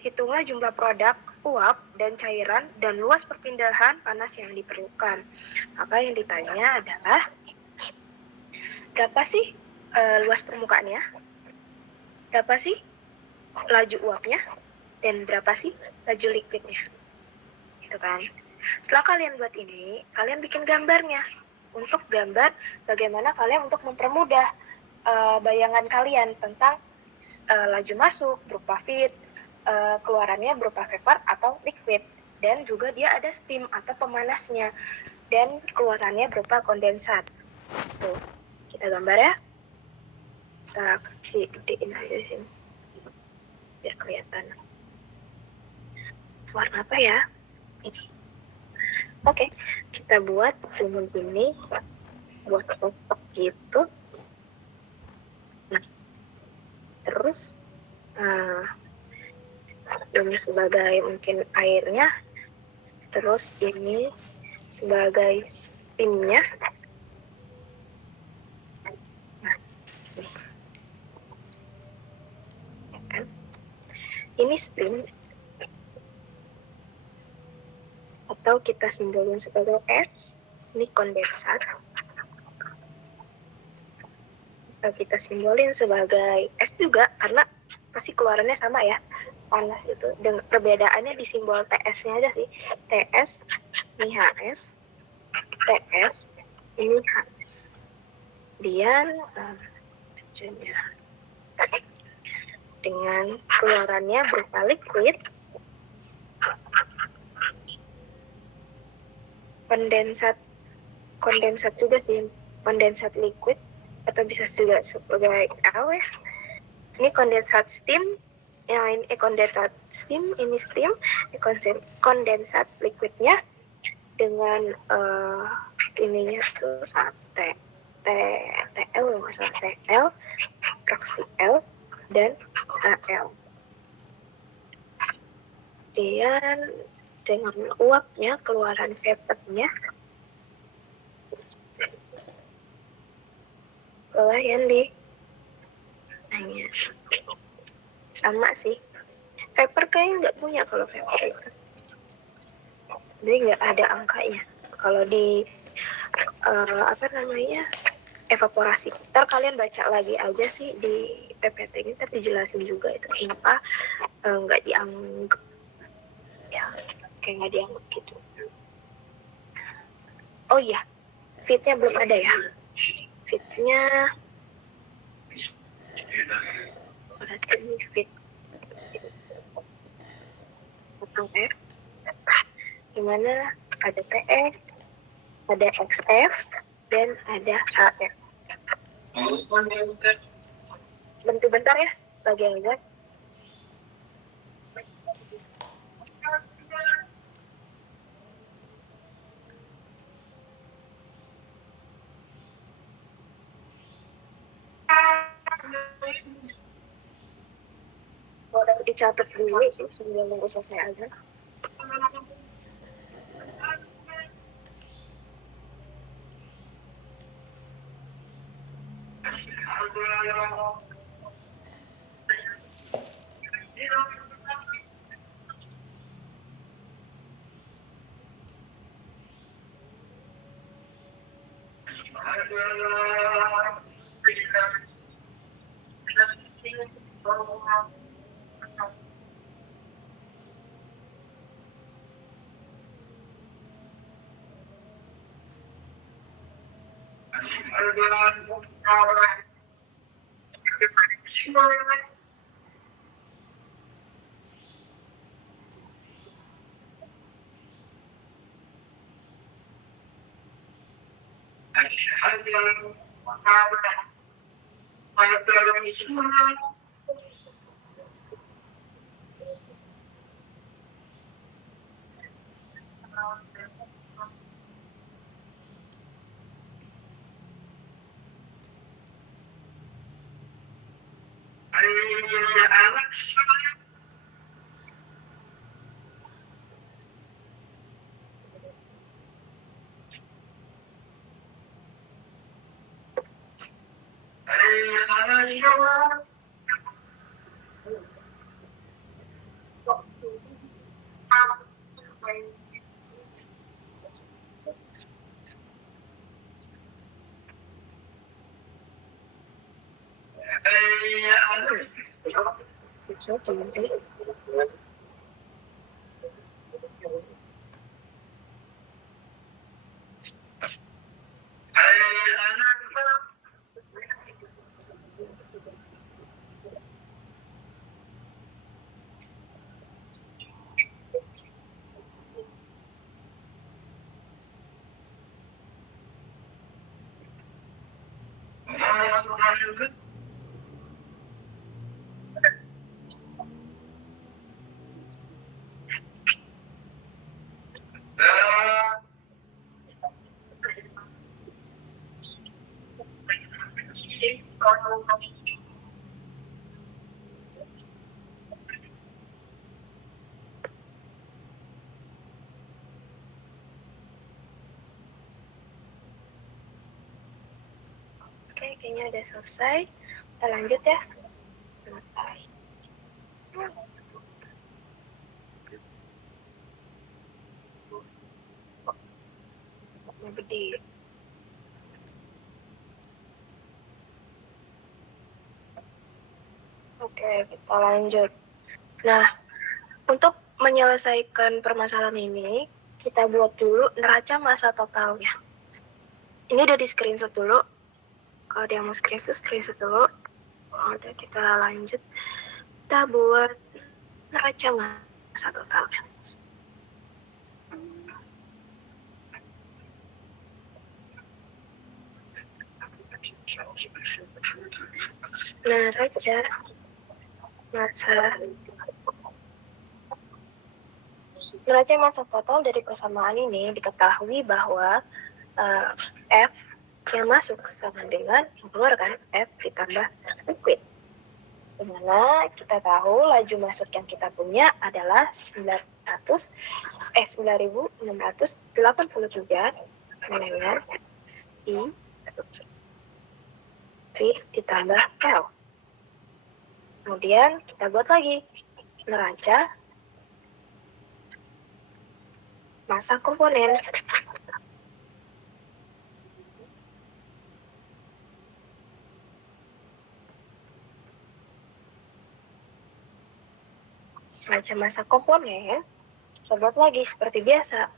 hitunglah jumlah produk, uap, dan cairan, dan luas perpindahan panas yang diperlukan. Maka yang ditanya adalah, berapa sih luas permukaannya? Berapa sih laju uapnya? Dan berapa sih laju liquidnya? Gitu kan. Setelah kalian buat ini, kalian bikin gambarnya. Untuk gambar bagaimana kalian untuk mempermudah bayangan kalian tentang laju masuk berupa feed, keluarannya berupa vapor atau liquid, dan juga dia ada steam atau pemanasnya, dan keluarannya berupa kondensat. Tuh, kita gambar ya. Saya kasih gedein aja sini biar kelihatan. Warna apa ya? Ini. Oke, kita buat gini, buat kotak gitu. Nah, terus ini sebagai mungkin airnya, terus ini sebagai steamnya. Nah, ini. Ya kan? Ini steam, atau kita simbolin sebagai S. Ini kondensat, atau kita simbolin sebagai S juga, karena pasti keluarannya sama ya, panas itu. Dan perbedaannya di simbol TS-nya aja sih. TS, ini HS, TS, ini HS. Kemudian dengan keluarannya berupa liquid, kondensat juga sih, kondensat liquid, atau bisa juga sebagai L ya. Ini kondensat steam, yang ini kondensat steam, ini steam, ini kondensat liquidnya dengan ininya tuh TL, masalah TL, fraksi L, dan AL. Kemudian dengan uapnya, keluaran vapornya, itulah yang ditanya. Sama sih. Vapor kayaknya nggak punya kalau vapor itu. Jadi nggak ada angkanya. Kalau di evaporasi. Ntar kalian baca lagi aja sih di PPT ini, tapi jelasin juga itu kenapa nggak dianggap, ya kayak nggak dianggap gitu. Oh iya, fitnya belum ada ya. Fitnya berarti ini fit tentang F, dimana ada TF, ada XF, dan ada AF. Bentar ya, bagian ini. Boleh dicatat dulu sih sebelum nunggu selesai azan. So, jadi oke, kayaknya udah selesai. Kita lanjut ya. Gede. Oke, kita lanjut. Nah, untuk menyelesaikan permasalahan ini, kita buat dulu neraca massa totalnya. Ini udah di screenshot dulu. Kalau ada yang mau screenshot dulu. Udah, kita lanjut. Kita buat neraca massa totalnya. Neraca massa total dari persamaan ini diketahui bahwa F yang masuk sama dengan yang keluar kan, F ditambah liquid. Dimana kita tahu laju masuk yang kita punya adalah 9.683 dengan V ditambah L. Kemudian kita buat lagi neraca massa komponen. Neraca massa komponen, kita buat lagi seperti biasa.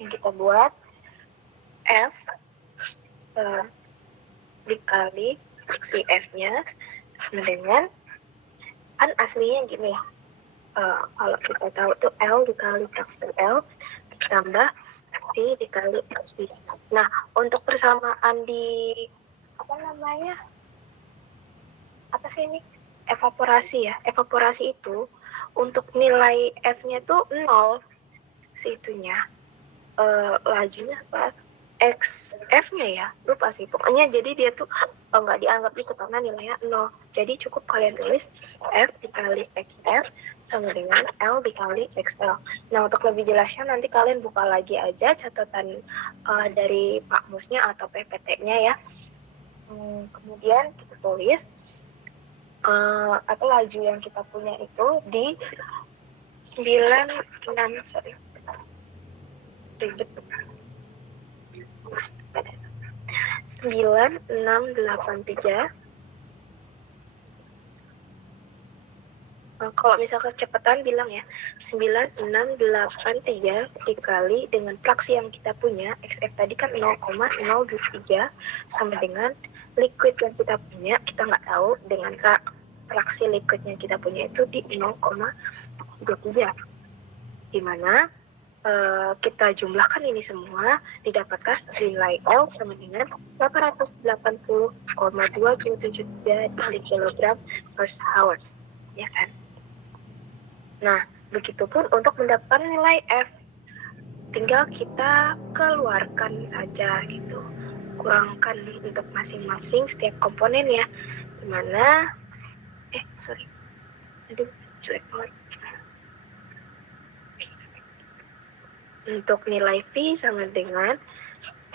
Yang kita buat F dikali si F-nya dengan, kan aslinya gini ya, kalau kita tahu tuh L dikali fraksi L ditambah V dikali XV. Nah, untuk persamaan di apa sih ini? Evaporasi ya. Evaporasi itu untuk nilai F-nya tuh 0 situnya. Lajunya apa? XF-nya ya, lupa sih. Pokoknya jadi dia tuh nggak dianggap itu karena nilainya 0. Jadi cukup kalian tulis F dikali XF sama dengan L dikali XL. Nah, untuk lebih jelasnya nanti kalian buka lagi aja catatan dari Pak Musnya atau PPT-nya ya. Kemudian kita tulis laju yang kita punya itu di 9683. Kalau misal kecepatan bilang ya 9683 dikali dengan fraksi yang kita punya, XF tadi kan 0,023 sama dengan liquid yang kita punya, kita nggak tahu dengan fraksi liquid yang kita punya itu di 0,23, dimana kita jumlahkan ini semua didapatkan nilai L sama dengan 880,273 kilogram per hours, ya kan? Nah, begitupun untuk mendapatkan nilai F, tinggal kita keluarkan saja gitu, kurangkan untuk masing-masing setiap komponen ya, dimana untuk nilai V sama dengan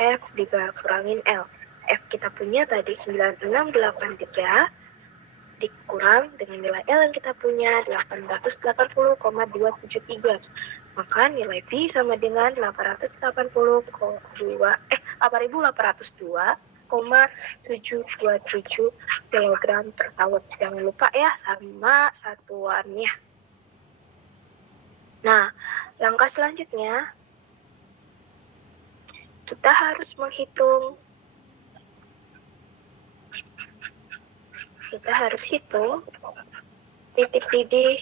F dikurangin L. F kita punya tadi 9683 dikurang dengan nilai L yang kita punya 880,273. Maka nilai V sama dengan 880,2 8.802 0,727 kg per tahun. Jangan lupa ya sama satuannya. Nah, langkah selanjutnya kita harus menghitung. Kita harus hitung titik didih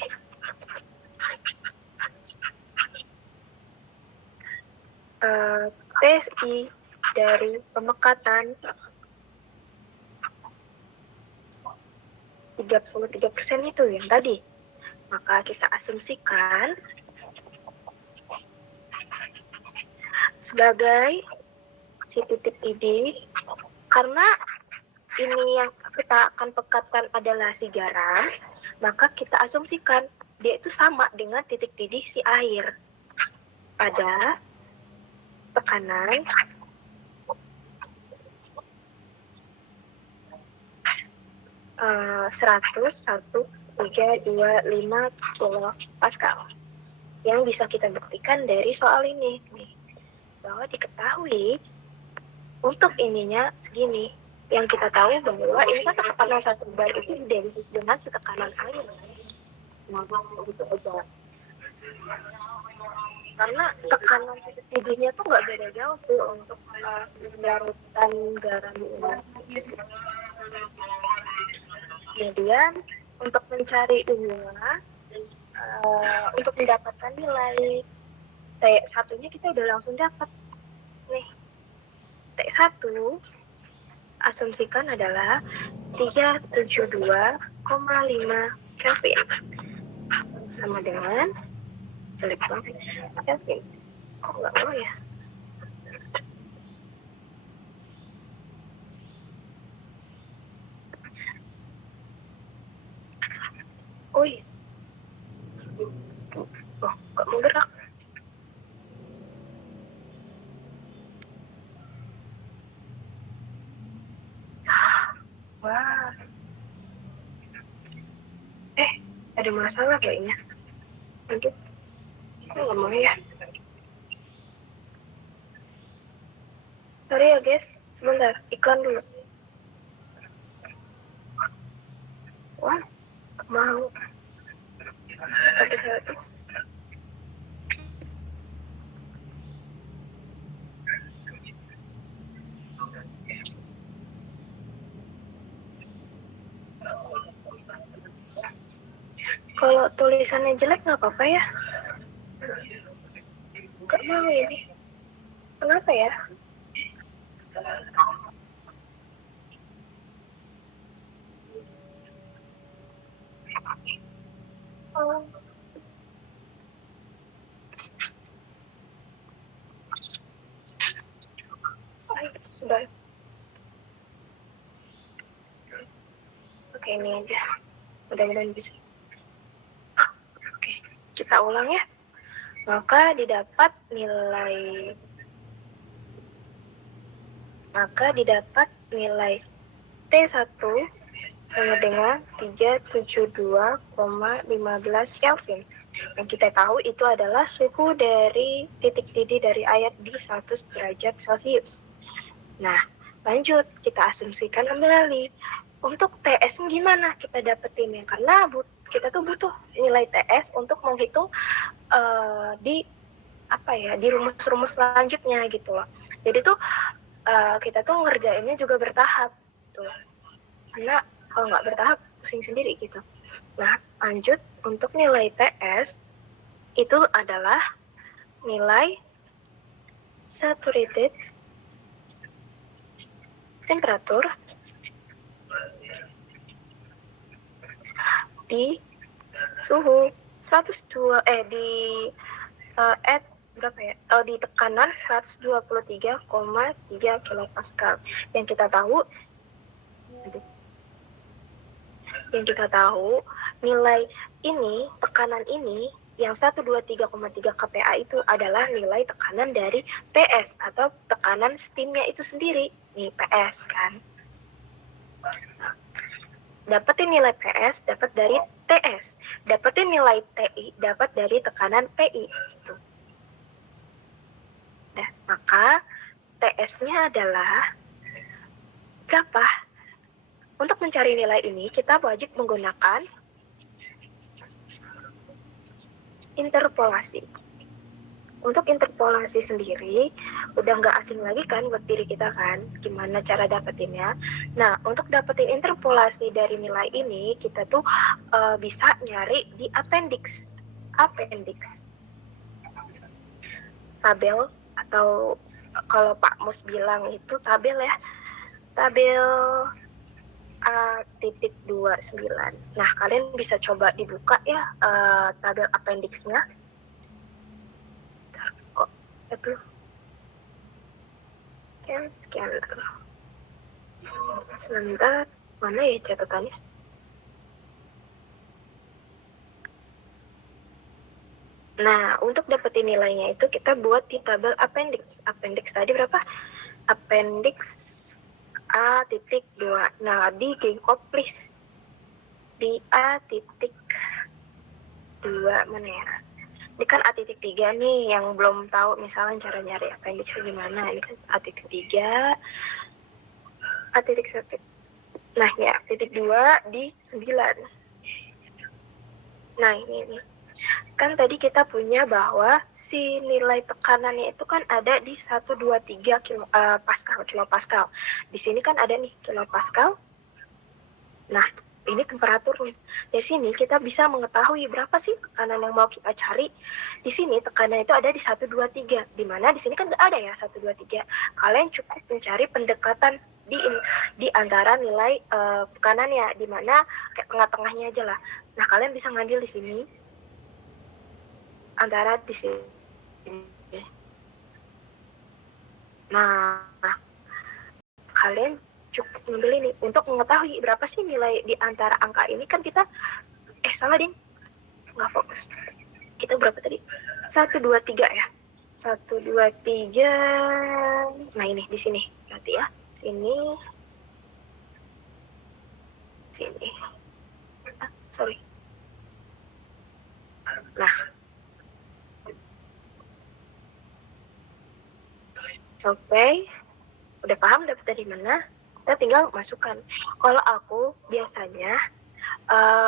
TSI dari pemekatan 33% itu yang tadi. Maka kita asumsikan sebagai si titik didih, karena ini yang kita akan pekatkan adalah si garam, maka kita asumsikan dia itu sama dengan titik didih si air pada tekanan 101,325 kilopascal yang bisa kita buktikan dari soal ini nih, bahwa diketahui untuk ininya segini. Yang kita tahu bahwa ini kan tekanan satu bar itu identik dengan setekanan air. Nah, begitu aja. Karena tekanan titik didihnya tuh nggak beda jauh sih untuk larutan garam ini. Kemudian untuk mencari ininya, untuk mendapatkan nilai T1-nya kita udah langsung dapat nih. T1 asumsikan adalah 372,5 Kelvin sama dengan jelek banget Kelvin. Kok nggak mau ya? Oh iya. Oh, nggak mau gerak. Wah. Ada masalah kayaknya. Lanjut. Nggak mau ya. Sorry ya guys, sebentar, iklan dulu. Wah, mau. Tapi habis. Kalau tulisannya jelek nggak apa-apa ya. Nggak mau ini. Kenapa ya? Oh. Sudah. Oke, ini aja. Mudah-mudahan bisa. Oke, kita ulang ya. Maka didapat nilai T1 sama dengan 372,15 Kelvin. Yang kita tahu itu adalah suhu dari titik didih dari air di 100 derajat Celcius. Nah, lanjut kita asumsikan kembali. Untuk TS gimana kita dapetinnya? Karena kita tuh butuh nilai TS untuk menghitung di rumus-rumus selanjutnya gitu loh. Jadi tuh kita tuh ngerjainnya juga bertahap gitu. Karena kalau nggak bertahap pusing sendiri gitu. Nah, lanjut untuk nilai TS itu adalah nilai saturated temperatur di suhu 102 di tekanan 123,3 kilopascal. Yang kita tahu nilai ini, tekanan ini yang 123,3 kPa itu adalah nilai tekanan dari PS atau tekanan steamnya itu sendiri. Nih PS kan. Dapetin nilai PS dapat dari TS. Dapetin nilai TI dapat dari tekanan PI. Gitu. Nah, maka TS-nya adalah berapa? Untuk mencari nilai ini, kita wajib menggunakan interpolasi. Untuk interpolasi sendiri, udah nggak asing lagi kan buat diri kita kan, gimana cara dapetinnya. Nah, untuk dapetin interpolasi dari nilai ini, kita tuh bisa nyari di appendix. Tabel, atau kalau Pak Mus bilang itu tabel ya, tabel A.29. Nah, kalian bisa coba dibuka ya tabel appendix-nya. Kok belum? Scanner. Sebentar, mana ya catatannya? Nah, untuk dapetin nilainya itu kita buat di tabel appendix. Appendix tadi berapa? Appendix A.2. Nah, di Ginkoplis di A.2 mana ya? Ini kan A.3 nih, yang belum tahu misalnya cara nyari appendix gimana. Ini kan A.3, A.1. Nah, ya A.2 di 9. Nah, ini kan tadi kita punya bahwa si nilai tekanannya itu kan ada di 123 kilopascal. Di sini kan ada nih kilopascal. Nah, ini temperatur nih. Dari sini kita bisa mengetahui berapa sih tekanan yang mau kita cari. Di sini tekanan itu ada di 123, di mana di sini kan nggak ada ya 123. Kalian cukup mencari pendekatan di antara nilai tekanannya, di mana kayak tengah-tengahnya aja lah. Nah, kalian bisa ngambil di sini antara di sini. Nah, kalian cukup ngambil ini untuk mengetahui berapa sih nilai di antara angka ini. Kan kita salah ding, nggak fokus. Kita berapa tadi? 123 ya. 123. Nah, ini di sini nanti ya. Sini. Sorry. Nah, oke, udah paham dapat dari mana? Kita tinggal masukkan. Kalau aku biasanya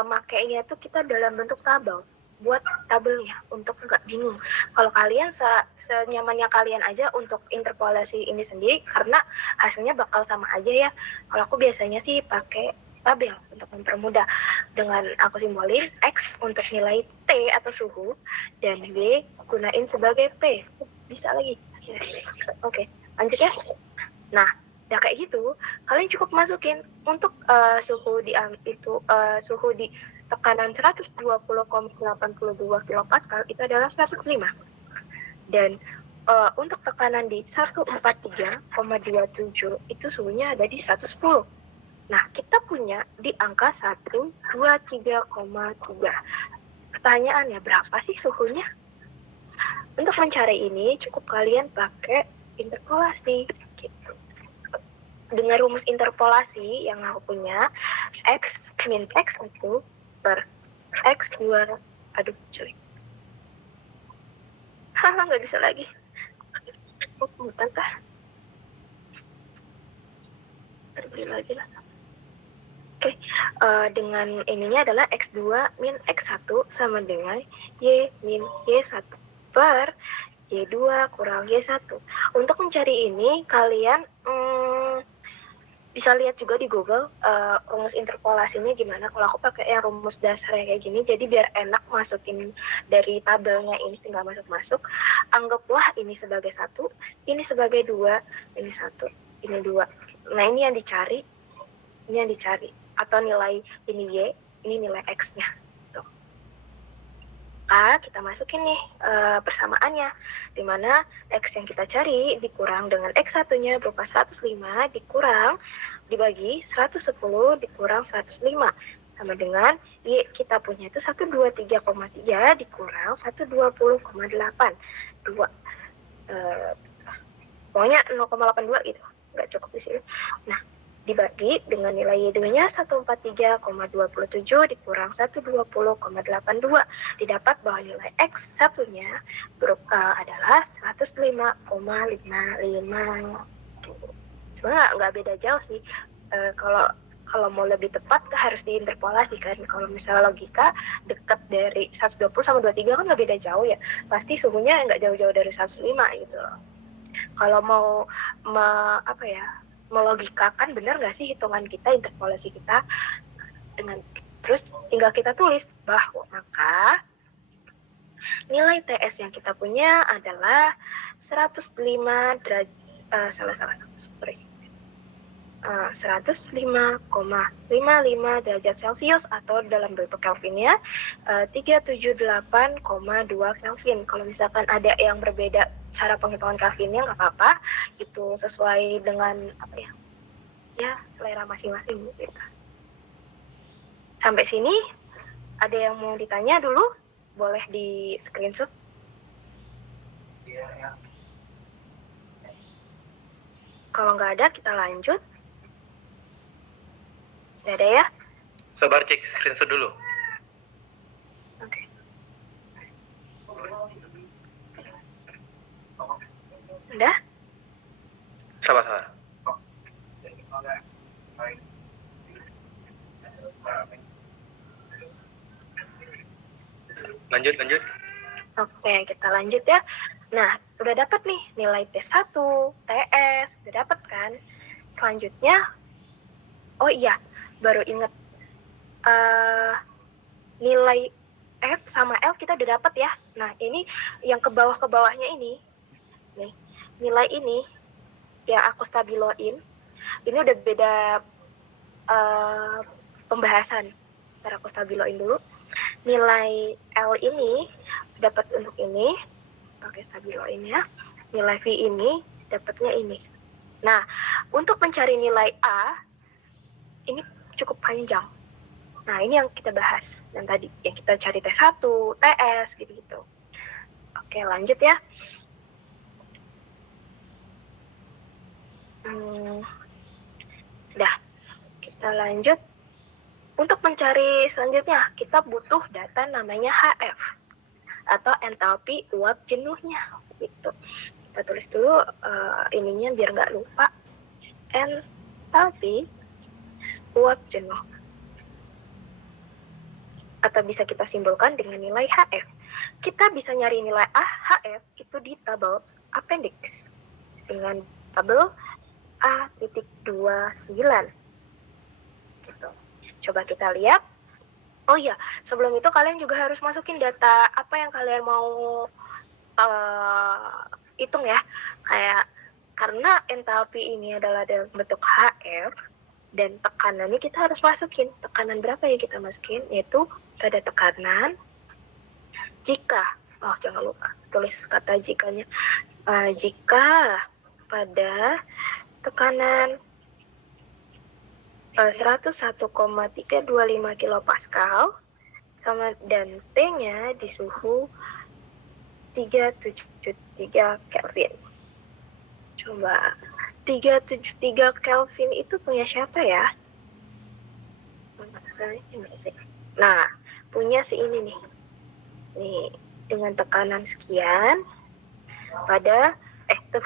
makainya tuh kita dalam bentuk tabel, buat tabelnya untuk nggak bingung. Kalau kalian senyamannya kalian aja untuk interpolasi ini sendiri, karena hasilnya bakal sama aja ya. Kalau aku biasanya sih pakai tabel untuk mempermudah, dengan aku simbolin X untuk nilai T atau suhu, dan B gunain sebagai P. Bisa lagi. Oke, lanjut ya. Nah, udah kayak gitu, kalian cukup masukin untuk suhu di tekanan 120,82 kilopascal itu adalah 105. Dan untuk tekanan di 143,27 itu suhunya ada di 110. Nah, kita punya di angka 123,3. Pertanyaannya, berapa sih suhunya? Untuk mencari ini, cukup kalian pakai interpolasi. Gitu. Dengan rumus interpolasi yang aku punya, X min X1 per X2. Aduh, cuy. Haha, nggak bisa lagi. Oh, bukan kah? Terbeli lagi lah. Oke, dengan ininya adalah X2 min X1 sama dengan Y min Y1 per Y2 kurang Y1. Untuk mencari ini, kalian bisa lihat juga di Google rumus interpolasinya gimana. Kalau aku pakai yang rumus dasarnya kayak gini, jadi biar enak masukin dari tabelnya ini, tinggal masuk. Anggaplah ini sebagai 1, ini sebagai 2, ini 1, ini 2. Nah, ini yang dicari, atau nilai ini Y, ini nilai X-nya. Tuh. Kita masukin nih persamaannya, di mana X yang kita cari dikurang dengan X1-nya berupa 105 dikurang dibagi 110 dikurang 105 sama dengan Y kita punya itu 123,3 dikurang 120,8. 2 pokoknya 0,82 gitu, nggak cukup di sini. Nah, dibagi dengan nilai Y2-nya 143,27 dikurang 120,82, didapat bahwa nilai X1-nya adalah 105,55. sebenarnya nggak beda jauh sih. Kalau mau lebih tepat harus diinterpolasi kan. Kalau misalnya logika dekat dari 120 sama 23 kan nggak beda jauh ya. Pasti suhunya nggak jauh-jauh dari 105 gitu loh. Kalau mau melogikakan benar nggak sih hitungan kita, interpolasi kita, dengan terus tinggal kita tulis bahwa maka nilai TS yang kita punya adalah 105 105,55 derajat Celcius atau dalam bentuk Kelvinnya 378,2 Kelvin. Kalau misalkan ada yang berbeda cara penghitungan Kelvinnya nggak apa-apa, itu sesuai dengan selera masing-masing gitu. Sampai sini ada yang mau ditanya dulu? Boleh di screenshot. Kalau nggak ada, kita lanjut. Nggak ada ya? Sabar cek screenshot dulu. Oke. Udah? Sabar. Lanjut. Oke, kita lanjut ya. Nah, udah dapat nih nilai T1, TS, udah dapat kan? Selanjutnya, oh iya, baru inget nilai F sama L kita udah dapat ya. Nah, ini yang ke bawahnya ini, nih, nilai ini yang aku stabiloin, ini udah beda pembahasan. Ntar aku stabiloin dulu. Nilai L ini dapat untuk ini, pakai stabiloin ya. Nilai V ini dapatnya ini. Nah, untuk mencari nilai A, ini cukup panjang. Nah, ini yang kita bahas. Dan tadi, yang kita cari T1, TS, gitu-gitu. Oke, lanjut ya. Udah, kita lanjut. Untuk mencari selanjutnya, kita butuh data namanya HF atau entalpi uap jenuhnya. Gitu. Kita tulis dulu ininya biar nggak lupa. Entalpi uap jenuh. Atau bisa kita simbolkan dengan nilai HF. Kita bisa nyari nilai HF itu di tabel appendix dengan tabel A.29. Gitu. Coba kita lihat. Oh iya, sebelum itu kalian juga harus masukin data apa yang kalian mau hitung ya. Karena entalpi ini adalah dalam bentuk HF dan tekanannya kita harus masukin. Tekanan berapa yang kita masukin? Yaitu pada tekanan jika, jangan lupa tulis kata jikanya. Jika pada tekanan 101,325 kilopascal sama dan T-nya di suhu 373 Kelvin. Coba 373 Kelvin itu punya siapa ya? Nah, punya si ini nih. Nih, dengan tekanan sekian pada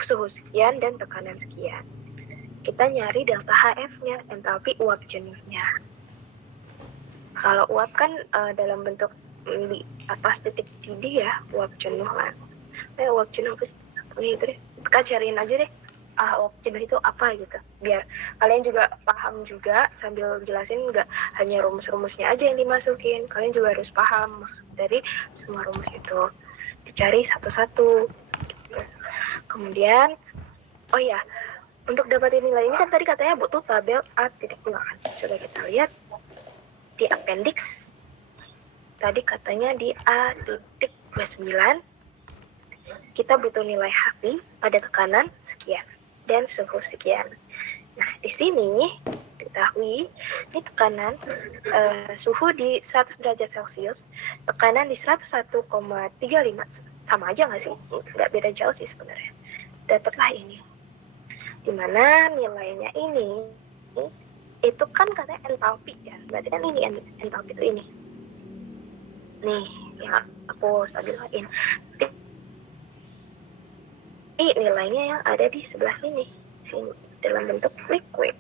suhu sekian dan tekanan sekian. Kita nyari delta HF-nya, entalpi uap jenuhnya. Kalau uap kan dalam bentuk di atas titik didih ya, uap jenuh kan. Uap jenuh apa sih? Itu deh. Kita cariin aja deh. Uap jenuh itu apa gitu. Biar kalian juga paham juga sambil jelasin, nggak hanya rumus-rumusnya aja yang dimasukin. Kalian juga harus paham maksud dari semua rumus itu. Dicari satu-satu. Gitu. Kemudian, untuk dapatin nilai ini kan tadi katanya butuh tabel A.2 kan. Coba kita lihat di appendix. Tadi katanya di A.29 kita butuh nilai HV pada tekanan sekian dan suhu sekian. Nah, di sini diketahui ini tekanan suhu di 100 derajat Celcius, tekanan di 101,35. Sama aja nggak sih? Nggak beda jauh sih sebenarnya. Dapatlah ini. Dimana nilainya ini itu kan katanya entalpi ya, berarti kan ini entalpi itu ini nih yang aku stabiloin. Ini nilainya yang ada di sebelah sini dalam bentuk liquid.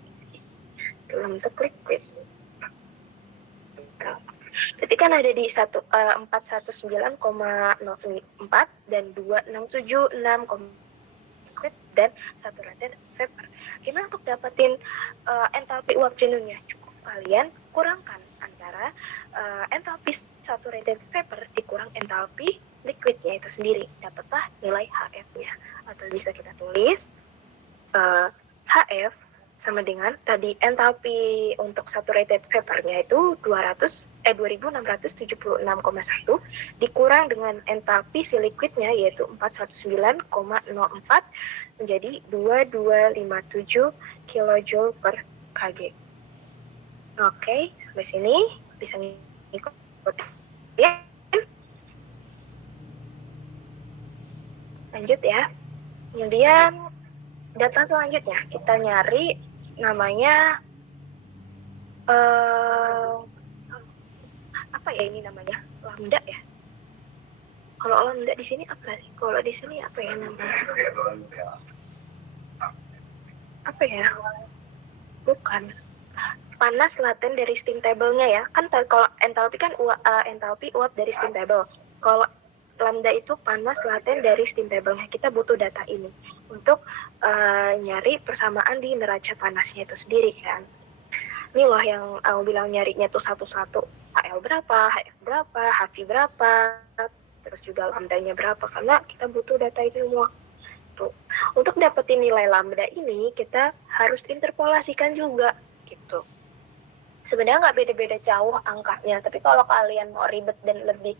Jadi kan ada di 419,04 dan 2676, liquid dan saturated vapor. Gimana untuk dapetin entalpi uap jenuhnya? Cukup kalian kurangkan antara entalpi saturated vapor dikurang entalpi liquidnya itu sendiri. Dapatlah nilai HF-nya. Atau bisa kita tulis HF sama dengan tadi entalpi untuk saturated vapor-nya itu 2676,1 dikurang dengan entalpi si liquidnya yaitu 419,04 menjadi 2257 kJ per kg. Oke, sampai sini bisa ngikutin ya. Lanjut ya. Kemudian data selanjutnya kita nyari namanya apa ya ini namanya? Lambda ya. Kalau lambda di sini apa sih? Kalau di sini apa ya namanya? Apa ya? Bukan. Panas laten dari steam table-nya ya. Kan kalau entalpi kan entalpi uap dari steam table. Kalau lambda itu panas laten dari steam table-nya. Kita butuh data ini untuk nyari persamaan di neraca panasnya itu sendiri kan. Ini loh yang aku bilang nyarinya tuh satu-satu. HL berapa, HF berapa, HV berapa, terus juga lambdanya berapa. Karena kita butuh data itu semua. Tuh. Untuk dapetin nilai lambda ini, kita harus interpolasikan juga. Gitu. Sebenarnya nggak beda-beda jauh angkanya. Tapi kalau kalian mau ribet dan lebih,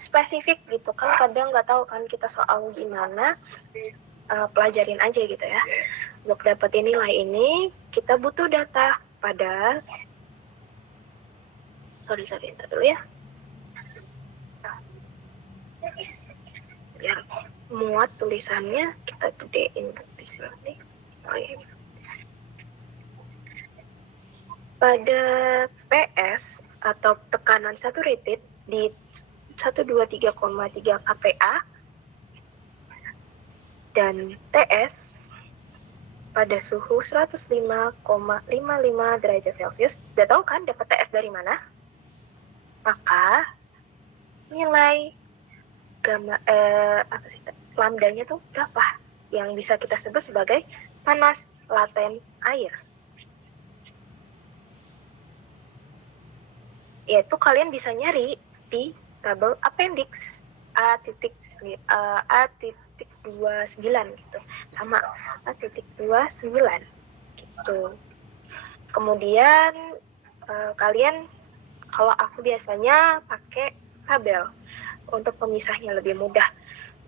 spesifik gitu. Kan kadang nggak tahu kan kita soal gimana, pelajarin aja gitu ya. Untuk dapetin nilai ini, kita butuh data pada ntar dulu ya. Biar muat tulisannya, kita gedein di sini. Pada PS atau tekanan saturated di 123,3 kPa dan TS pada suhu 105,55 derajat Celcius. Udah tahu kan dapat TS dari mana? Maka nilai lambdanya tuh berapa? Yang bisa kita sebut sebagai panas laten air. Yaitu kalian bisa nyari di tabel appendix A.29 gitu. Sama A.29 gitu. Kemudian kalian, kalau aku biasanya pakai tabel untuk pemisahnya lebih mudah.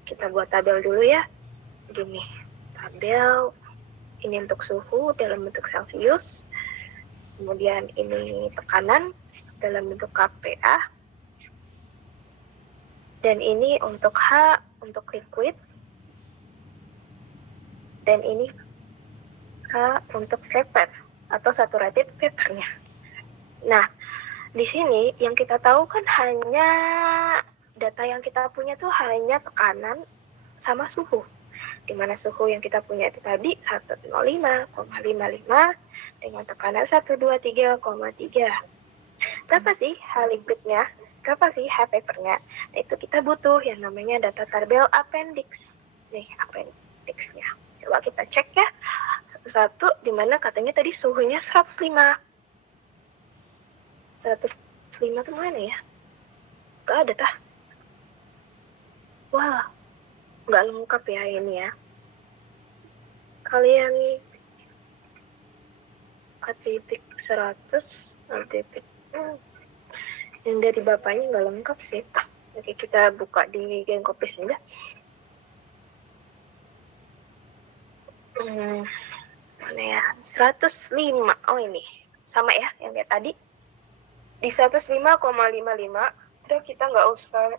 Kita buat tabel dulu ya. Gini, tabel ini untuk suhu dalam bentuk Celcius. Kemudian ini tekanan dalam bentuk kPa. Dan ini untuk H untuk liquid. Dan ini H untuk vapor atau saturated vapor-nya. Nah, di sini yang kita tahu kan hanya data yang kita punya tuh hanya tekanan sama suhu. Di mana suhu yang kita punya itu tadi 105,55 dengan tekanan 123,3. Berapa sih H liquidnya? Berapa sih H vapornya? Nah, itu kita butuh yang namanya data tabel appendix. Nih, appendixnya. Coba kita cek ya. Satu-satu, dimana katanya tadi suhunya 105. 105 itu mana ya? Gak ada tah. Wah, gak lengkap ya ini ya. Kalian A.100, yang dari bapaknya nggak lengkap sih. Oke, kita buka di Genkopies aja. Mana ya? 105. Oh ini. Sama ya yang kayak tadi. Di 105,55. Terus kita nggak usah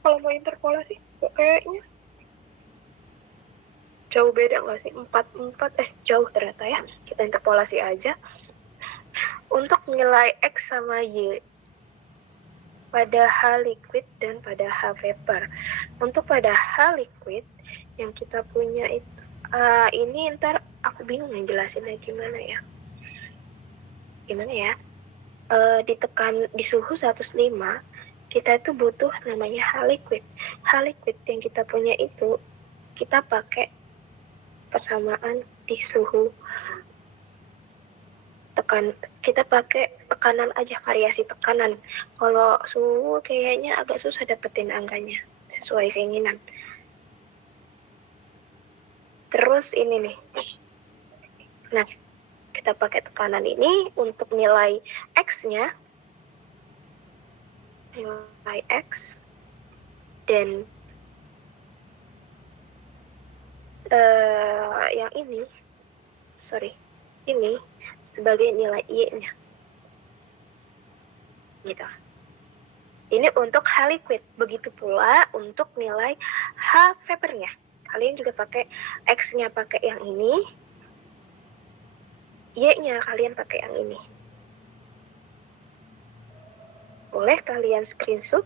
kalau mau interpolasi kayaknya jauh beda nggak sih? 44 jauh ternyata ya. Kita interpolasi aja. Untuk nilai X sama Y pada H liquid dan pada H vapor. Untuk pada H liquid yang kita punya itu Ini ntar aku bingung ngejelasinnya gimana ya. Ditekan di suhu 105, kita itu butuh namanya hal liquid. Hal liquid yang kita punya itu kita pakai persamaan di suhu kita pakai tekanan aja, variasi tekanan. Kalau suhu kayaknya agak susah dapetin angkanya sesuai keinginan. Terus ini nih. Nah, kita pakai tekanan ini untuk nilai X-nya. Nilai X. Dan yang ini sebagai nilai Y-nya. Gitu. Ini untuk H liquid. Begitu pula untuk nilai H vapor-nya. Kalian juga pakai X-nya pakai yang ini. Y-nya kalian pakai yang ini. Boleh kalian screenshot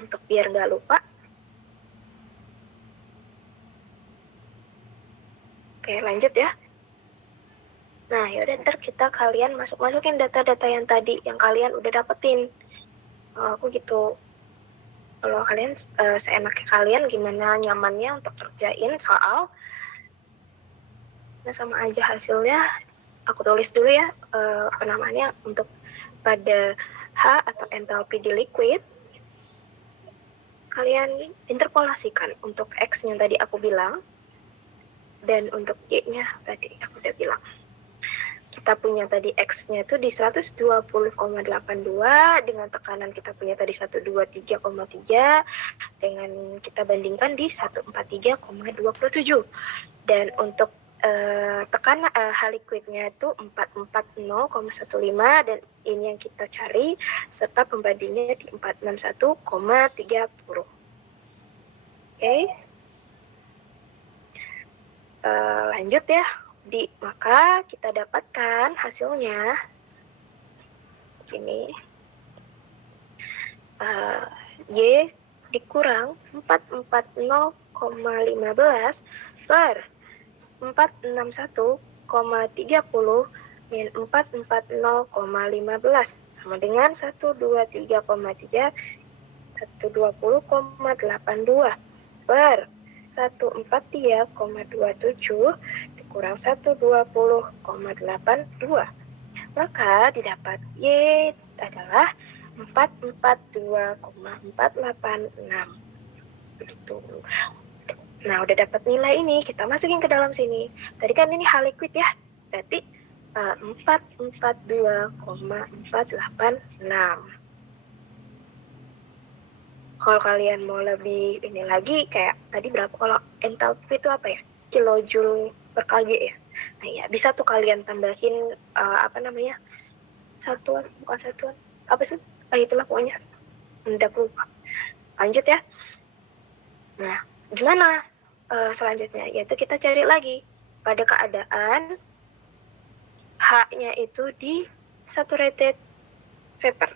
untuk biar nggak lupa. Oke, lanjut ya. Nah, yaudah ntar kalian masukin data-data yang tadi yang kalian udah dapetin. Aku gitu. Kalau kalian seenaknya kalian gimana nyamannya untuk kerjain soal. Nah, sama aja hasilnya. Aku tulis dulu ya penamaannya untuk pada H atau entalpi di liquid. Kalian interpolasikan untuk X yang tadi aku bilang. Dan untuk Y-nya tadi aku udah bilang. Kita punya tadi X-nya itu di 120,82 dengan tekanan kita punya tadi 123,3 dengan kita bandingkan di 143,27. Dan untuk tekanan H liquidnya itu 440,15 dan ini yang kita cari serta pembandingnya di 461,30. Oke. Lanjut ya. Maka kita dapatkan hasilnya gini. Y dikurang 440,15 per 461,30 min 440,15 sama dengan 123,3 120,82 per 143,27 dikurang 120,82. Maka didapat Y adalah 442,486. Begitu. Nah, udah dapat nilai ini, kita masukin ke dalam sini. Tadi kan ini H liquid ya, berarti 442,486. Kalau kalian mau lebih ini lagi, kayak tadi berapa, kalau entalpi itu apa ya? Kilojoule per kg ya. Nah ya, bisa tuh kalian tambahin satuan, bukan satuan. Apa sih? Itulah pokoknya. Udah lupa. Lanjut ya. Nah, gimana selanjutnya? Yaitu kita cari lagi pada keadaan H-nya itu di saturated vapor.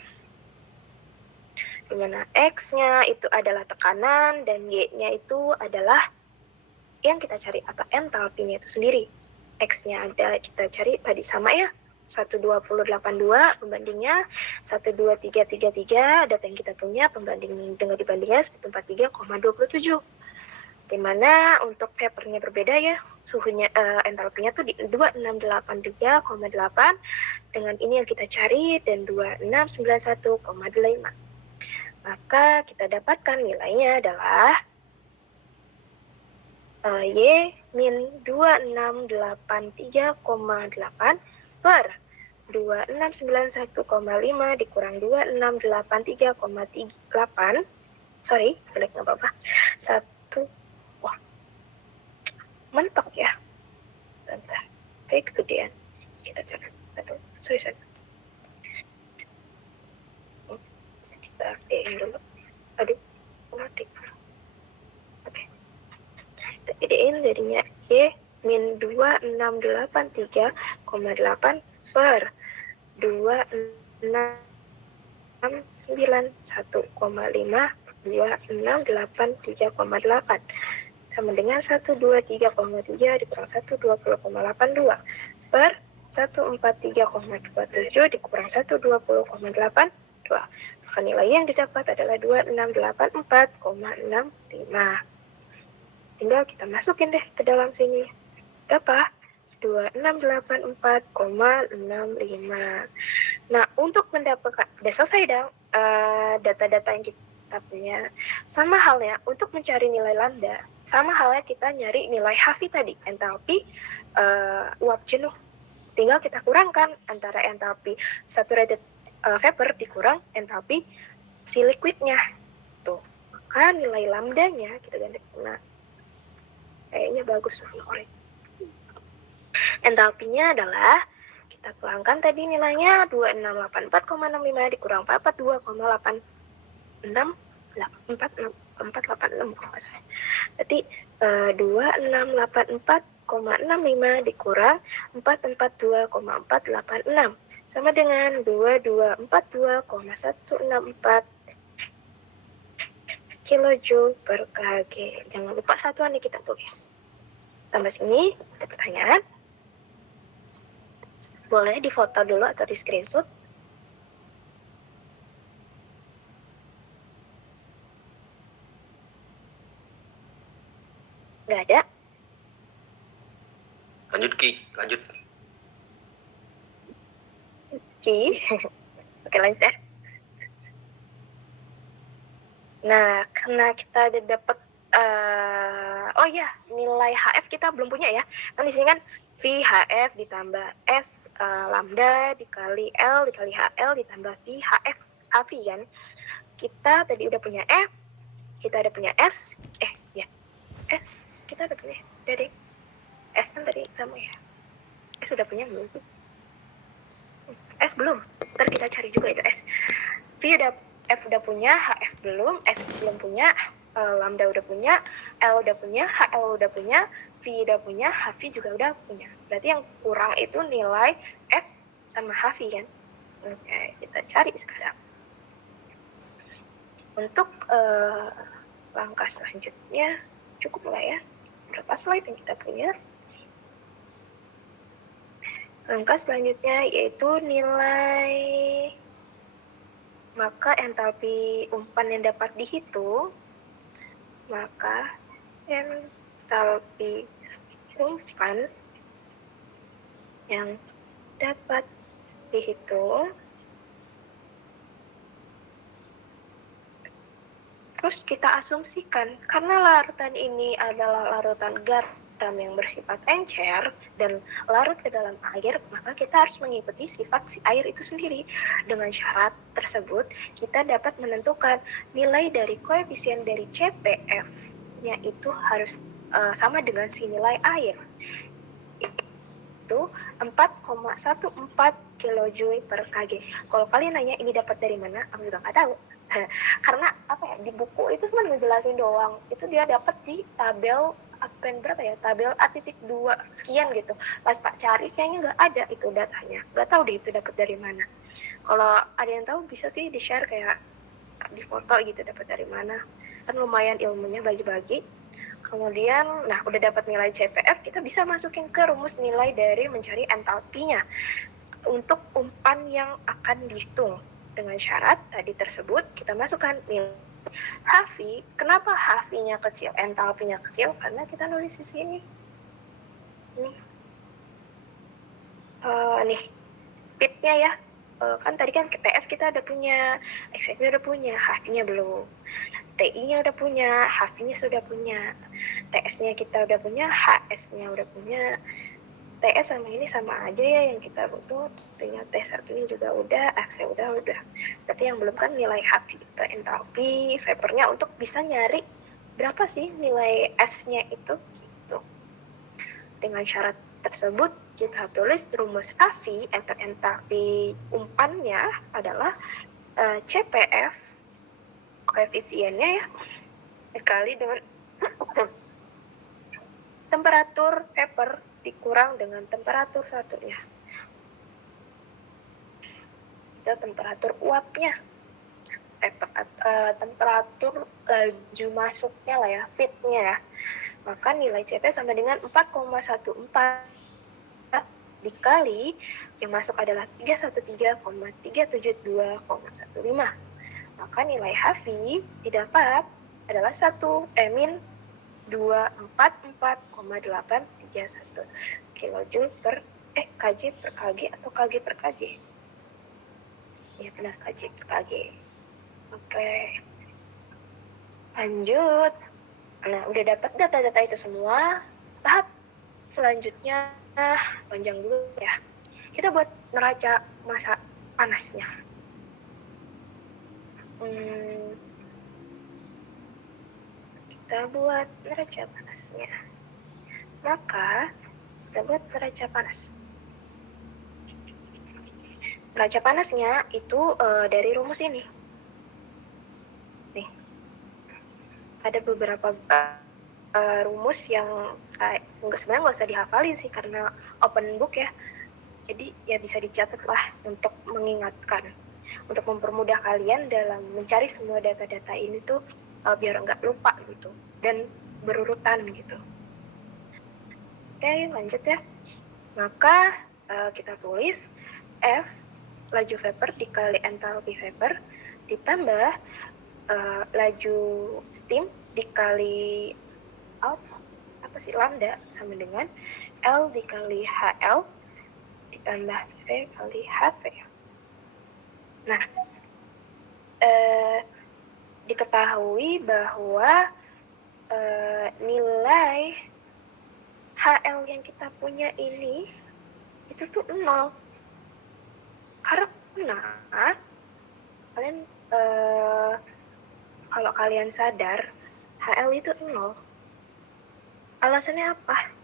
Dimana X-nya itu adalah tekanan dan Y-nya itu adalah yang kita cari atau entalpinya itu sendiri. X-nya ada kita cari tadi sama ya, 120,82 pembandingnya 12333, data yang kita punya pembanding dengan dibandingnya 143,27. Dimana untuk vapornya berbeda ya, suhunya entalpinya tuh di 2683,8 dengan ini yang kita cari dan 2691,5. Maka kita dapatkan nilainya adalah Y min 2683,8 per 2691,5 dikurang 2683,8. Sorry, balik nggak apa-apa. Mentok ya. Bentar, kayak kegedean. Kita cari. Sorry. Kita gedein dulu. Aduh, mati. Oke. Kita gedein jadinya Y min 2683,8 per 2691,5 2683,8 sama dengan 123,3 dikurang 120,82 per 143,27 dikurang 120,82. Maka nilai yang didapat adalah 2684,65. Tinggal kita masukin deh ke dalam sini. Berapa? 2684,65. Nah, untuk mendapatkan, udah selesai dong data-data yang kita punya. Sama halnya, untuk mencari nilai lambda, sama halnya kita nyari nilai Hafi tadi, entalpi uap jenuh. Tinggal kita kurangkan antara entalpi saturated vapor dikurang entalpi si liquidnya. Tuh, maka nilai lambdanya kita ganti. Nah, kayaknya bagus banget. Entalpinya adalah kita kurangkan tadi nilainya 2684,65 dikurang 442,86 berarti 2684,65 dikurang 442,486 sama dengan 2242,164 kilojoule per kg. Jangan lupa satuan nih kita tulis. Sampai sini ada pertanyaan? Boleh difoto dulu atau di screenshot. Nggak ada? Lanjut Ki, lanjut. Oke, lanjut ya. Nah, karena kita udah dapet oh ya, nilai HF kita belum punya ya. Kan di sini kan VHF ditambah S lambda dikali L dikali HL ditambah VHF HV kan. Kita tadi udah punya F, kita ada punya S, S, kita udah punya dari S kan tadi sama ya. S udah punya belum sih? S belum, ntar kita cari juga itu S. V udah, F udah punya, HF belum, S belum punya, lambda udah punya, L udah punya, HL udah punya, V udah punya, HV juga udah punya. Berarti yang kurang itu nilai S sama HV kan. Oke, kita cari sekarang. Untuk langkah selanjutnya, cukup nggak ya? Berapa slide yang kita punya? Langkah selanjutnya yaitu nilai, maka entalpi umpan yang dapat dihitung, maka entalpi umpan yang dapat dihitung, terus kita asumsikan karena larutan ini adalah larutan garam yang bersifat encer dan larut ke dalam air, maka kita harus mengikuti sifat si air itu sendiri. Dengan syarat tersebut, kita dapat menentukan nilai dari koefisien dari CPF-nya itu harus sama dengan si nilai air. Itu 4,14 kilojoule per kg. Kalau kalian nanya ini dapat dari mana, aku juga nggak tahu. Karena apa ya, di buku itu cuma ngejelasin doang. Itu dia dapat di tabel berapa ya, tabel A.2 sekian gitu. Pas tak cari kayaknya nggak ada itu datanya, nggak tahu deh itu dapat dari mana. Kalau ada yang tahu bisa sih di share kayak di foto gitu dapat dari mana, kan lumayan ilmunya bagi-bagi. Kemudian nah udah dapat nilai CPF, kita bisa masukin ke rumus nilai dari mencari entalpinya untuk umpan yang akan dihitung. Dengan syarat tadi tersebut kita masukkan nilai HV. Kenapa HV-nya kecil, entalpinya kecil? Karena kita nulis di sini. Nih, fit-nya ya. Kan tadi kan TF kita udah punya, XF-nya udah punya, HV-nya belum. TI-nya udah punya, HV-nya sudah punya. TS-nya kita udah punya, HS-nya udah punya. TS sama ini sama aja ya yang kita butuh. Artinya T1-nya juga udah, X-nya udah. Berarti yang belum kan nilai HV kita, entalpi vapornya untuk bisa nyari berapa sih nilai S-nya itu gitu. Dengan syarat tersebut kita tulis rumus AV atau entalpi umpannya adalah CPF koefisiennya ya dikali dengan temperatur vapor dikurang dengan temperatur satunya. Itu temperatur uapnya. Temperatur laju masuknya lah ya, fitnya ya. Maka nilai CP sama dengan 4,14 dikali yang masuk adalah 313,372,15. Maka nilai HV didapat adalah min 244,831 kilojoule per kJ per kg atau kg per kg. Ya benar, kj per kg. Oke. Lanjut. Nah, udah dapat data-data itu semua. Tahap selanjutnya panjang dulu ya. Kita buat neraca massa panasnya. Kita buat neraca panasnya. Maka kita buat neraca panas. Neraca panasnya itu dari rumus ini. Nih, ada beberapa rumus yang sebenarnya nggak usah dihafalin sih karena open book ya. Jadi ya bisa dicatat lah untuk mengingatkan, untuk mempermudah kalian dalam mencari semua data-data ini tuh biar nggak lupa gitu dan berurutan gitu. Oke, lanjut ya. Maka kita tulis F laju vapor dikali entalpi vapor ditambah laju steam dikali lambda sama dengan L dikali HL ditambah V kali HV. Nah, diketahui bahwa nilai HL yang kita punya ini itu tuh 0. Karena kalian kalau kalian sadar HL itu 0. Alasannya apa?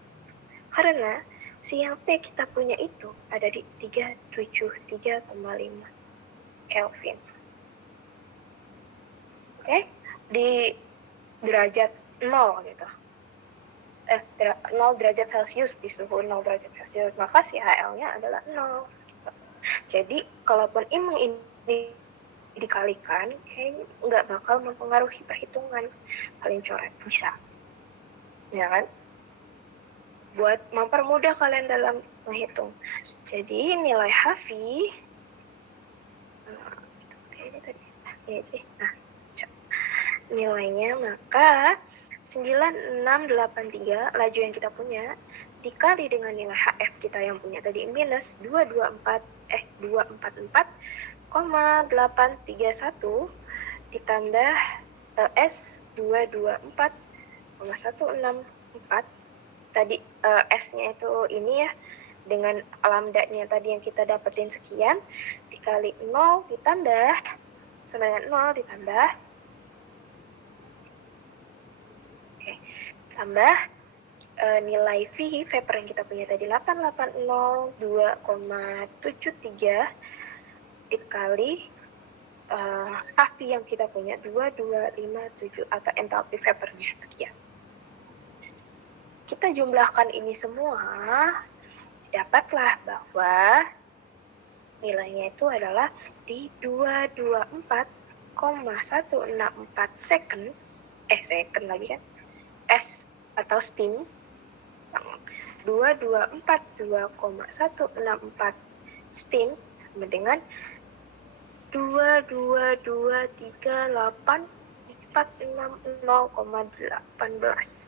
Karena si yang T kita punya itu ada di 373,5 Kelvin. Oke? Di derajat 0 gitu. 0 derajat Celcius di suhu 0 derajat Celcius, maka si HL-nya adalah 0. Jadi, kalaupun imang ini dikalikan, kayaknya nggak bakal mempengaruhi perhitungan. Kalian coret, bisa. Ya kan? Buat mempermudah kalian dalam menghitung. Jadi, nilai HV nilainya maka 9683 laju yang kita punya dikali dengan nilai HF kita yang punya tadi minus 224,831 ditambah S 224,164. Tadi S-nya itu ini ya, dengan lambda-nya tadi yang kita dapetin sekian dikali 0 ditambah sama dengan 0 ditambah tambah nilai V vapor yang kita punya tadi 880,2,73 dikali HV yang kita punya 2257 atau entalpi vapornya sekian. Kita jumlahkan ini semua, dapatlah bahwa nilainya itu adalah di 224,164 second lagi kan, S atau steam 224,2,164 steam sama dengan 22238460,18.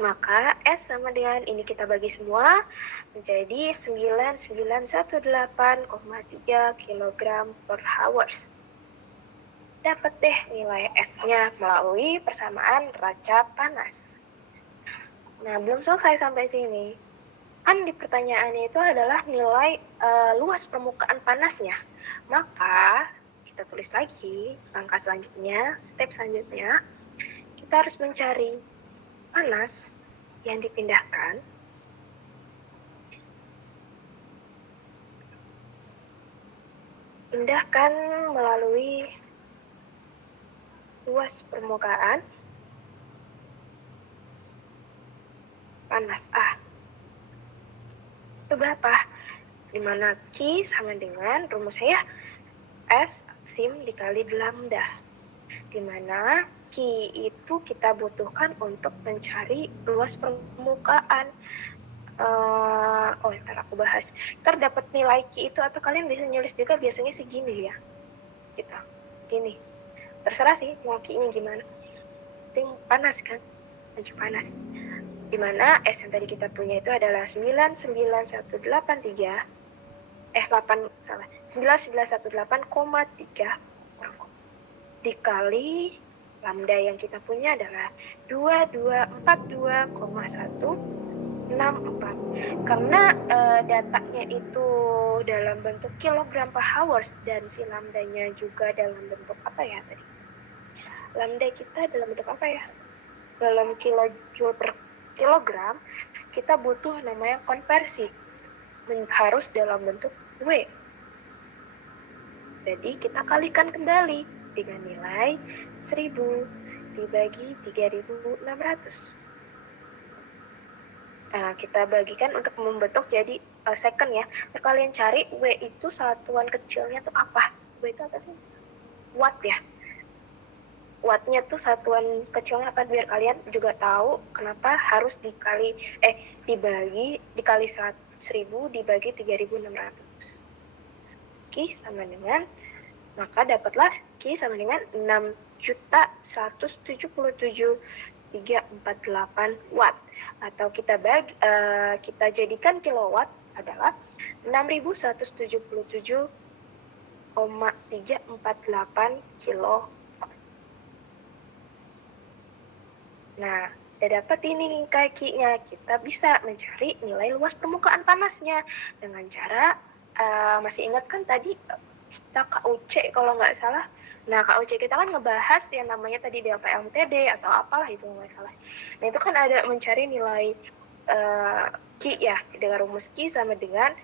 Maka S sama dengan ini kita bagi semua menjadi 9918,3 kg per hours. Dapat deh nilai S-nya melalui persamaan neraca panas. Nah, belum selesai sampai sini. Kan di pertanyaannya itu adalah nilai luas permukaan panasnya. Maka kita tulis lagi langkah selanjutnya, step selanjutnya. Kita harus mencari panas yang dipindahkan melalui luas permukaan panas A. Itu berapa? Dimana Q sama dengan rumus saya S sim dikali lambda. Dimana Ki itu kita butuhkan untuk mencari luas permukaan. Ntar aku bahas. Ntar dapat nilai Ki itu, atau kalian bisa nulis juga, biasanya segini ya. Gitu. Gini. Terserah sih mau Ki-nya gimana. Penting panas kan? Maju panas. Dimana S yang tadi kita punya itu adalah 99183 99118,3 dikali lambda yang kita punya adalah 2242,164. Karena datanya itu dalam bentuk kilogram per hours dan si lambdanya juga dalam bentuk apa ya tadi? Lambda kita dalam bentuk apa ya? Dalam kilojoule per kilogram, kita butuh namanya konversi. Harus dalam bentuk W. Jadi kita kalikan kembali dengan nilai 1000 dibagi 3600. Nah, kita bagikan untuk membentuk jadi second ya. Nah, kalian cari W itu satuan kecilnya tuh apa? W itu apa sih? Watt ya. Wattnya tuh satuan kecilnya apa, biar kalian juga tahu kenapa harus dibagi 1000 dibagi 3600. Ki sama dengan, maka dapatlah Ki sama dengan 6.177.348 watt, atau kita jadikan kilowatt adalah 6.177,348 kilo. Nah, udah dapat ini nih kakinya, kita bisa mencari nilai luas permukaan panasnya dengan cara masih ingat kan tadi kita KUC kalau nggak salah. Nah, KUC kita kan ngebahas yang namanya tadi delta LMTD atau apalah itu nggak salah. Nah, itu kan ada mencari nilai Q ya, dengan rumus Q sama dengan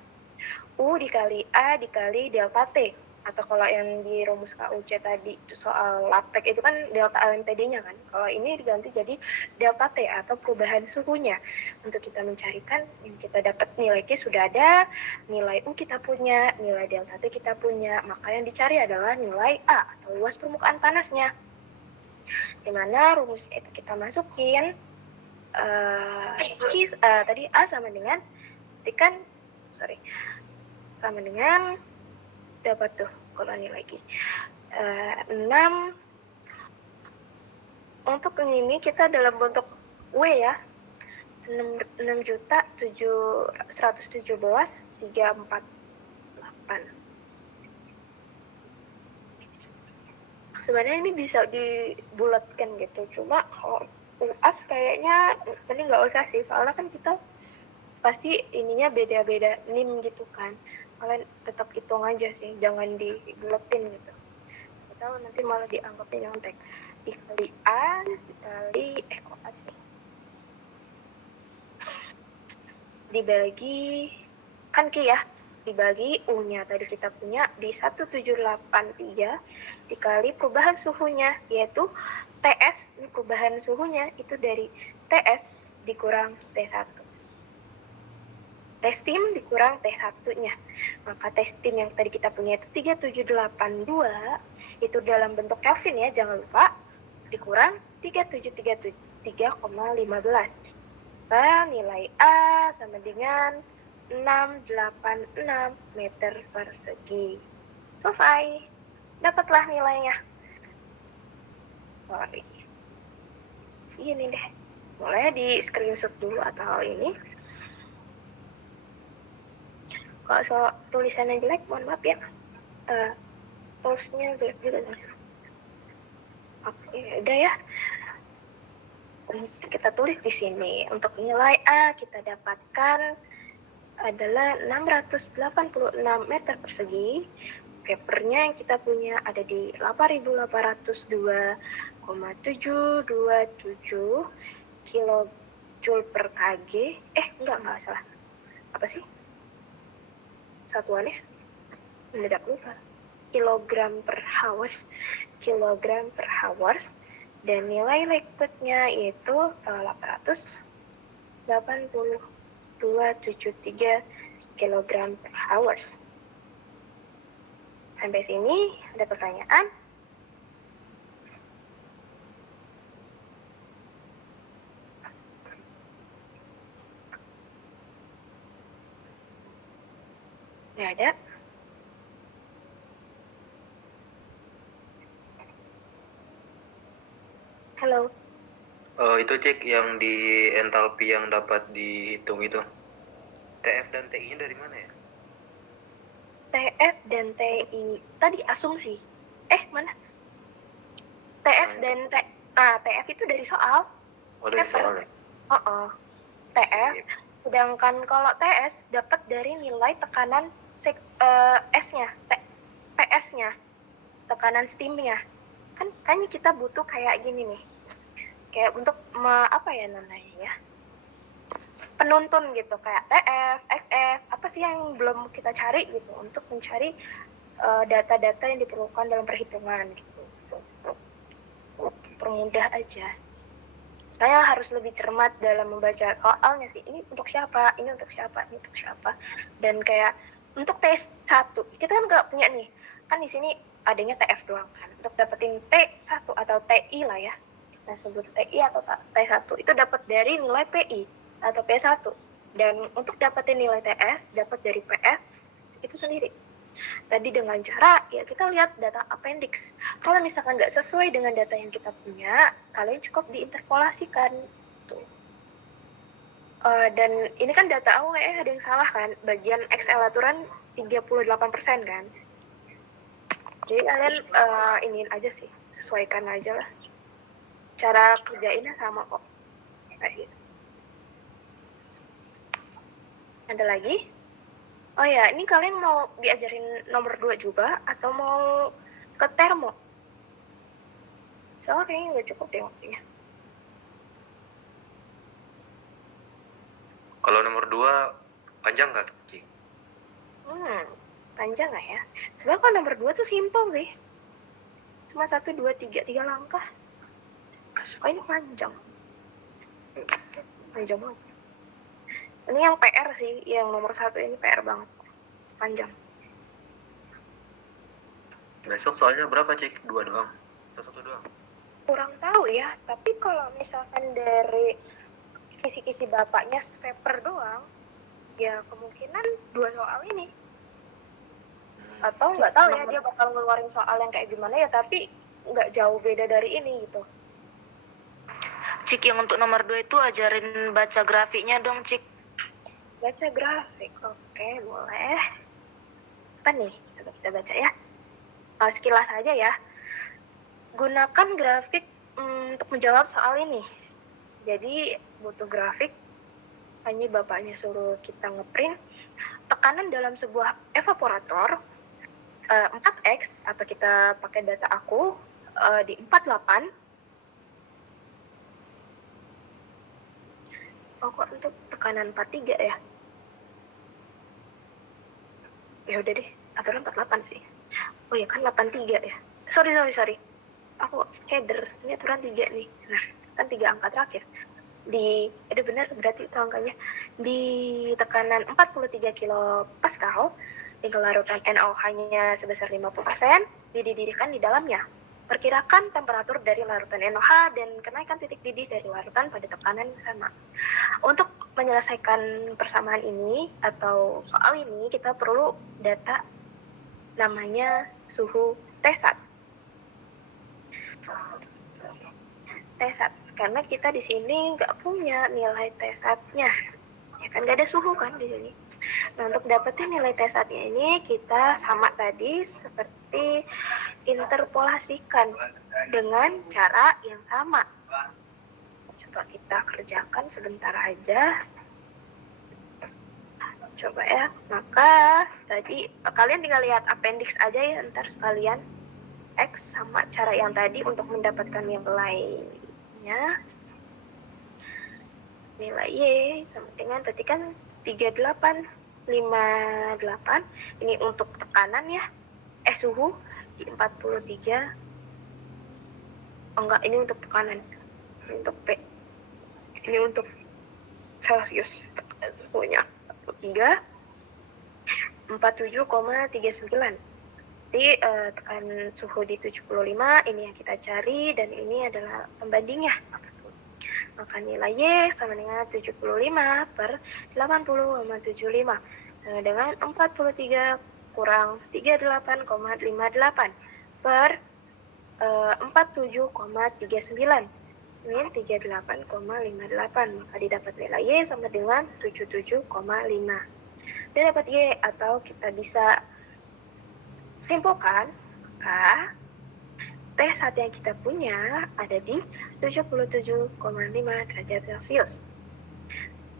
U dikali A dikali delta T. Atau kalau yang di rumus KUC tadi itu soal laptek itu kan delta LMTD-nya kan. Kalau ini diganti jadi delta T atau perubahan suhunya. Untuk kita mencarikan yang kita dapat nilai Q sudah ada, nilai U kita punya, nilai delta T kita punya. Maka yang dicari adalah nilai A atau luas permukaan panasnya. Dimana rumusnya itu kita masukin tadi A sama dengan sama dengan dapat tuh kalau nilai lagi 6. Untuk ini kita dalam bentuk W ya, 6.117.348. Sebenarnya ini bisa dibulatkan gitu, cuma kalau UAS kayaknya ini nggak usah sih, soalnya kan kita pasti ininya beda-beda NIM gitu kan. Kalian tetap hitung aja sih, jangan dibulatin gitu. Atau nanti malah dianggapnya nyontek. Dikali A, dikali kok A sih? Dibagi, kan Ki ya, dibagi U-nya tadi kita punya di 1783 dikali perubahan suhunya, yaitu TS, ini perubahan suhunya itu dari TS dikurang T1. Testim dikurang T1-nya. Maka testim yang tadi kita punya itu 3782, itu dalam bentuk Kelvin ya, jangan lupa, dikurang 3733,15. Maka nilai A sama dengan 686 meter persegi. Selesai. Dapatlah nilainya. Wah, ini deh. Boleh di screenshot dulu atau ini. Kalau soal tulisannya jelek, mohon maaf ya. Toolsnya jelek juga. Oke, udah ya. Kita tulis di sini. Untuk nilai A kita dapatkan adalah 686 meter persegi. Papernya yang kita punya ada di 8.802,727 kilojoule per kg. Enggak salah. Apa sih satuannya? Mendadak lupa. Kilogram per hours, dan nilai liquidnya yaitu 882,73 kilogram per hours. Sampai sini ada pertanyaan? Nggak ada. Halo. Itu cek yang di entalpi yang dapat dihitung itu. TF dan TI-nya dari mana ya? TF dan TI tadi asumsi. Mana? TF dan TF itu dari soal. Oh, dari soal ya? TF. Sedangkan kalau TS dapat dari nilai tekanan S-nya, PS-nya, tekanan steam-nya. Kan kita butuh kayak gini nih. Kayak untuk apa ya namanya ya? Penuntun gitu, kayak TF, SF, apa sih yang belum kita cari gitu untuk mencari data-data yang diperlukan dalam perhitungan gitu. Permudah aja. Saya harus lebih cermat dalam membaca soalnya sih. Ini untuk siapa, ini untuk siapa, ini untuk siapa. Dan kayak untuk T1, kita kan nggak punya nih. Kan di sini adanya TF doang kan. Untuk dapetin T1 atau TI lah ya. Kita sebut TI atau T1 itu dapat dari nilai PI atau P1. Dan untuk dapetin nilai TS, dapat dari PS itu sendiri. Tadi dengan cara ya kita lihat data appendix. Kalau misalkan nggak sesuai dengan data yang kita punya, kalian cukup diinterpolasikan. Tuh. Dan ini kan data awal ada yang salah kan. Bagian XL aturan 38% kan. Jadi kalian iniin aja sih, sesuaikan aja lah. Cara kerjainnya sama kok. Kayak gitu. Ada lagi? Oh ya, ini kalian mau diajarin nomor 2 juga atau mau ke termo? Soalnya kayaknya nggak cukup deh waktunya. Kalau nomor 2 panjang nggak, Cik? Panjang nggak ya? Sebenarnya kalau nomor 2 tuh simple sih. Cuma 1, 2, 3 langkah. Oh ini panjang. Panjang banget. Ini yang PR sih, yang nomor 1 ini PR banget. Panjang. Besok soalnya berapa, Cik? 2 doang? Atau 1 doang? Kurang tahu ya, tapi kalau misalkan dari kisi-kisi bapaknya paper doang, ya kemungkinan 2 soal ini. Atau nggak tahu ya dia bakal ngeluarin soal yang kayak gimana ya, tapi nggak jauh beda dari ini gitu. Cik, yang untuk nomor 2 itu ajarin baca grafiknya dong, Cik. Baca grafik, oke boleh. Apa nih? Coba kita baca ya. Sekilas aja ya. Gunakan grafik untuk menjawab soal ini. Jadi butuh grafik. Hanya bapaknya suruh kita ngeprint tekanan dalam sebuah evaporator 4X atau kita pakai data aku di 48. Oh kok untuk tekanan 43 ya? Ya udah deh, aturan 48 sih. Oh ya kan 83 ya. Sorry. Aku header, ini aturan 3 nih. Nah, kan 3 angka terakhir. Ada benar berarti itu angkanya. Di tekanan 43 kilopascal, tingkat larutan NaOH-nya sebesar 50%, dididihkan di dalamnya. Perkirakan temperatur dari larutan NaOH dan kenaikan titik didih dari larutan pada tekanan yang sama. Untuk menyelesaikan persamaan ini atau soal ini, kita perlu data namanya suhu T1. Karena kita di sini nggak punya nilai T1-nya. Ya kan nggak ada suhu kan di sini. Nah, untuk dapetin nilai T1-nya ini kita sama tadi seperti interpolasikan dengan cara yang sama. Coba kita kerjakan sebentar aja. Coba ya. Maka tadi kalian tinggal lihat appendix aja ya ntar sekalian. X sama cara yang tadi untuk mendapatkan nilainya. Nilai Y sama dengan berarti kan 3858. Ini untuk tekanan ya. Suhu di 43. Oh enggak, ini untuk tekanan. Ini untuk P. Ini untuk Celsius. Suhunya 43. 47,39. Jadi tekanan suhu di 75 ini yang kita cari dan ini adalah pembandingnya. Maka nilai Y sama dengan 75 per 80,75 sama dengan 43 kurang 38,58 per 47,39 min 38,58, maka didapat nilai Y sama dengan 77,5. Dan dapat Y, atau kita bisa simpulkan, maka T1 yang kita punya ada di 77,5 derajat Celcius.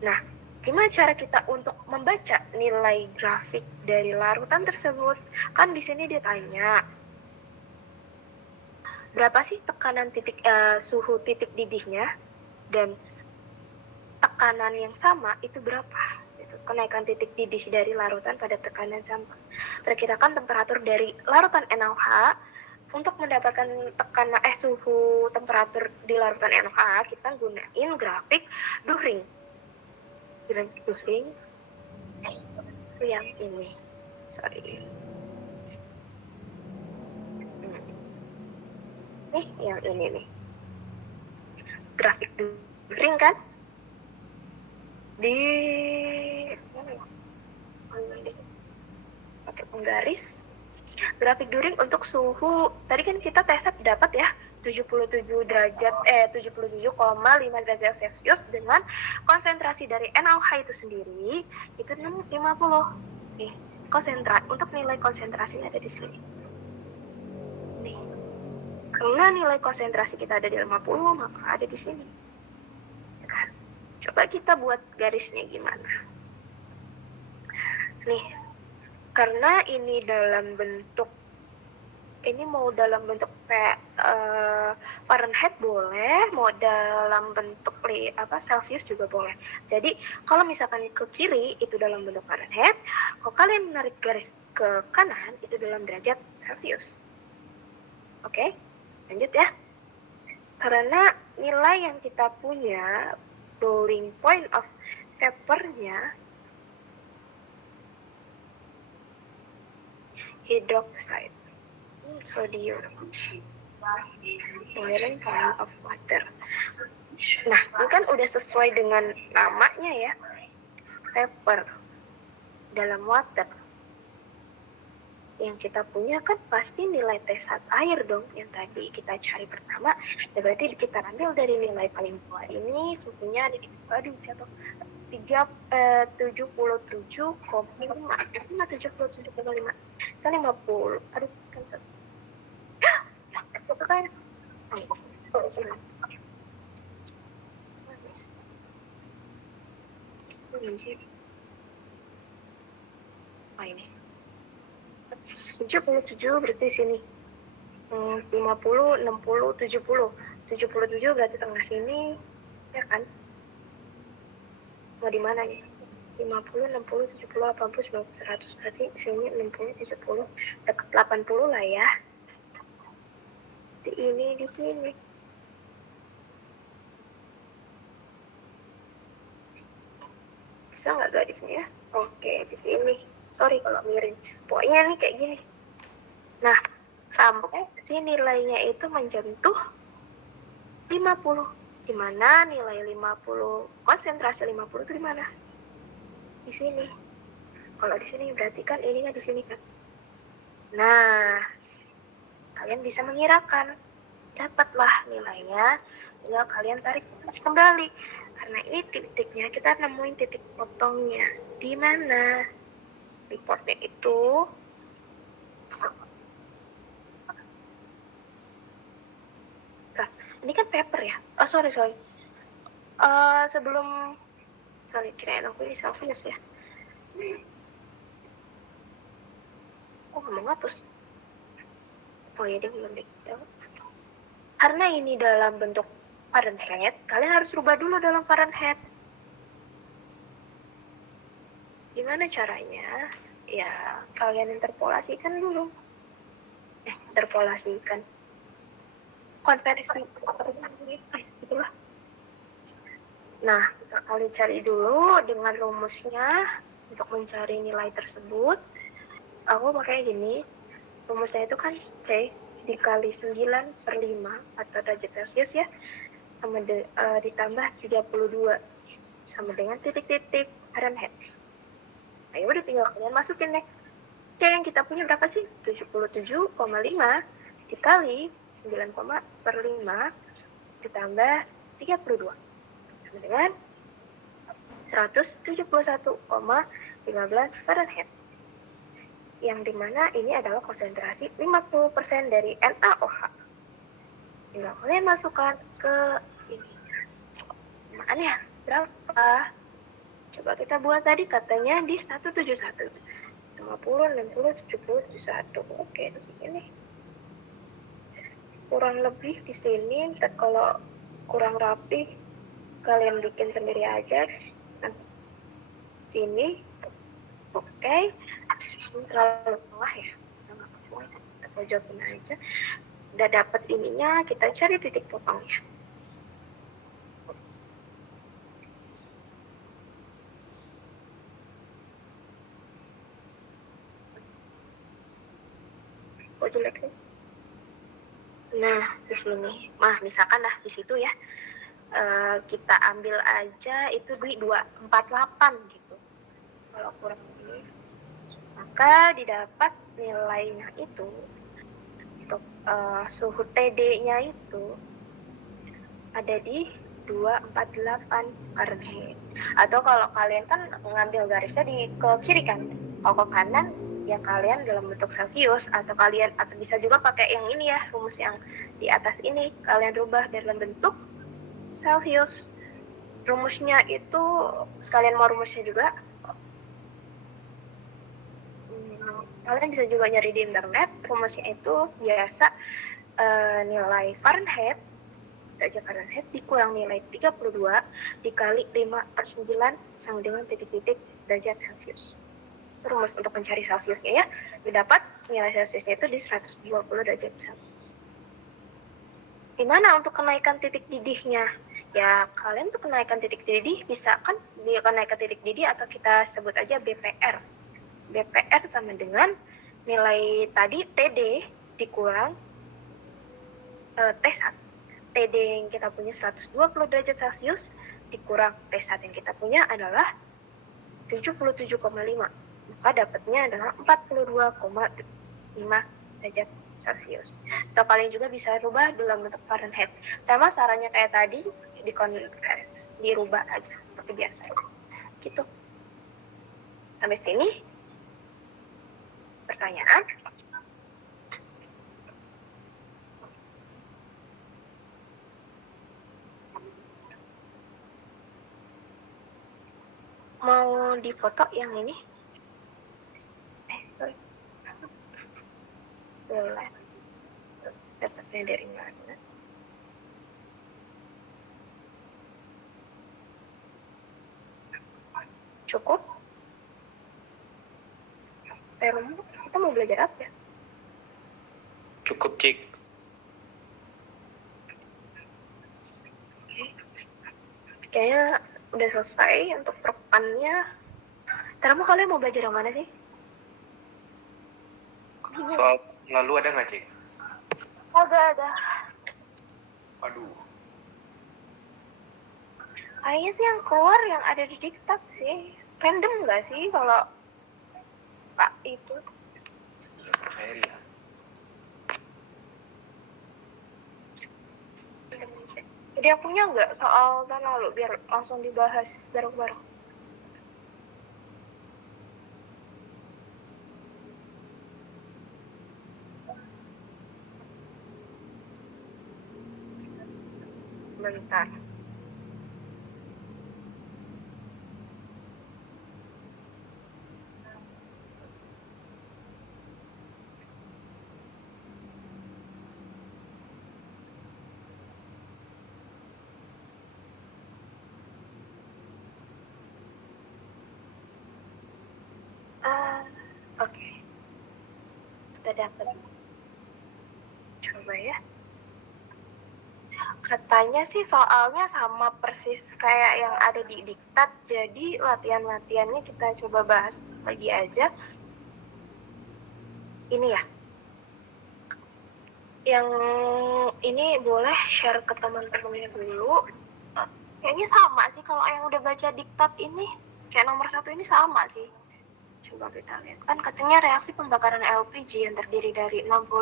Nah, gimana cara kita untuk membaca nilai grafik dari larutan tersebut? Kan di sini ditanya, berapa sih tekanan suhu titik didihnya, dan tekanan yang sama itu berapa? Itu kenaikan titik didih dari larutan pada tekanan sama. Perkirakan temperatur dari larutan NaOH. Untuk mendapatkan suhu temperatur di larutan NaOH, kita gunain grafik Duhring. Grafik Duhring yang ini. Nih, yang ini nih. Grafik Duhring kan? Pakai penggaris. Grafik Duhring untuk suhu, tadi kan kita T1 dapat ya 77,5 derajat Celcius dengan konsentrasi dari NaOH itu sendiri itu 50. Nih, untuk nilai konsentrasinya ada di sini. Nih. Karena nilai konsentrasi kita ada di 50, maka ada di sini. Kan? Coba kita buat garisnya gimana. Nih, karena ini mau dalam bentuk Fahrenheit boleh, mau dalam bentuk Celsius juga boleh. Jadi kalau misalkan ke kiri itu dalam bentuk Fahrenheit, kalau kalian menarik garis ke kanan itu dalam derajat Celsius. Oke, lanjut ya. Karena nilai yang kita punya boiling point of vapor-nya hydroxide sodium, boiling point of water. Nah, ini kan udah sesuai dengan namanya ya, vapor dalam water. Yang kita punya kan pasti nilai T1 air dong, yang tadi kita cari pertama. Ya berarti kita ambil dari nilai paling bawah ini, suhunya ada di 77,5 kan 50. Aduh, kan itu kan ini 77 berarti sini 50, 60, 70. 77 berarti tengah sini, ya kan? Mau di mana nih? 50, 60, 70, 80, 90, 100. Berarti sini 60, 70, dekat 80 lah ya. Di sini. Bisa nggak garisnya? Oke, di sini. Sorry kalau miring. Pokoknya nih kayak gini. Nah, sampai si nilainya itu menyentuh 50. Di mana nilai 50, konsentrasi 50 itu di mana? Di sini. Kalau di sini berarti kan ini kan di sini kan. Nah, kalian bisa mengirakan. Dapatlah nilainya. Tinggal kalian tarik kembali. Karena ini titiknya, kita nemuin titik potongnya. Di mana? Reportnya itu ini kan paper ya. Sorry. Kirain aku ini Celsius ya. Kok belum hapus? Oh ya, dia belum deh. Karena ini dalam bentuk Fahrenheit, kalian harus rubah dulu dalam Fahrenheit. Gimana caranya? Ya, kalian interpolasikan dulu. Konversi. Itulah. Nah, kita kali cari dulu dengan rumusnya untuk mencari nilai tersebut. Aku pakai gini. Rumusnya itu kan C dikali 9/5 atau derajat Celcius ya, sama ditambah 32 sama dengan titik-titik Fahrenheit. Nah, ya udah tinggal kalian masukin deh. C yang kita punya berapa sih? 77,5 dikali 9,5 ditambah 32 sama dengan 171,15 Fahrenheit. Yang dimana ini adalah konsentrasi 50% dari NaOH. Tinggal kalian masukkan ke ini. Makanya berapa? Coba kita buat tadi katanya di 171. 50, 60, 70, 71. Oke, di sini. Kurang lebih di sini, kalau kurang rapi, kalian bikin sendiri aja. Nah, sini, oke. Ini terlalu tengah ya. Kita pojokin aja. Udah dapet ininya, kita cari titik potongnya. Kok jelek nih? Nah, di sini. Nah, misalkan lah di situ ya. Kita ambil aja itu di 248 gitu. Kalau kurang ini. Maka didapat nilainya itu untuk suhu TD-nya itu ada di 248 Fahrenheit. Atau kalau kalian kan mengambil garisnya ke kiri kan, kalau ke kanan ya kalian dalam bentuk Celcius, atau bisa juga pakai yang ini ya, rumus yang di atas ini kalian rubah dalam bentuk Celcius. Rumusnya itu sekalian mau rumusnya juga kalian bisa juga nyari di internet. Rumusnya itu biasa nilai Fahrenheit, derajat Fahrenheit dikurang nilai 32 dikali 5/9 sama dengan titik-titik derajat Celcius. Rumus untuk mencari Celciusnya ya, didapat nilai Celciusnya itu di 120 derajat Celcius. Gimana untuk kenaikan titik didihnya? Ya, kalian untuk kenaikan titik didih bisa kan dia kenaikan titik didih atau kita sebut aja BPR. BPR sama dengan nilai tadi TD dikurang T1. TD yang kita punya 120 derajat Celcius dikurang T1 yang kita punya adalah 77,5. Maka dapatnya adalah 42,5 derajat Celcius. Atau kalian juga bisa rubah dalam bentuk Fahrenheit. Sama caranya kayak tadi, dikonvers, dirubah aja seperti biasa. Gitu. Sampai sini pertanyaan? Mau difoto yang ini? Sorry. Boleh. Dapatnya dari mana? Cukup? Terus kita mau belajar apa ya? Cukup, Cik. Kayaknya udah selesai untuk rekannya. Terus kalian mau belajar yang mana sih? Soal lalu ada nggak, Cik? Ada. Aduh. Kayaknya sih yang keluar yang ada di diktat sih. Random nggak sih kalau Pak itu? Ya. Jadi aku punya nggak soal tahun lalu biar langsung dibahas bareng-bareng. Bentar. Oke. Kita dapat. Coba ya. Katanya sih soalnya sama persis kayak yang ada di diktat, jadi latihan-latihannya kita coba bahas lagi aja. Ini ya. Yang ini boleh share ke teman-temannya dulu. Kayaknya sama sih kalau yang udah baca diktat ini. Kayak nomor 1 ini sama sih. Coba kita lihat. Kan katanya reaksi pembakaran LPG yang terdiri dari 60%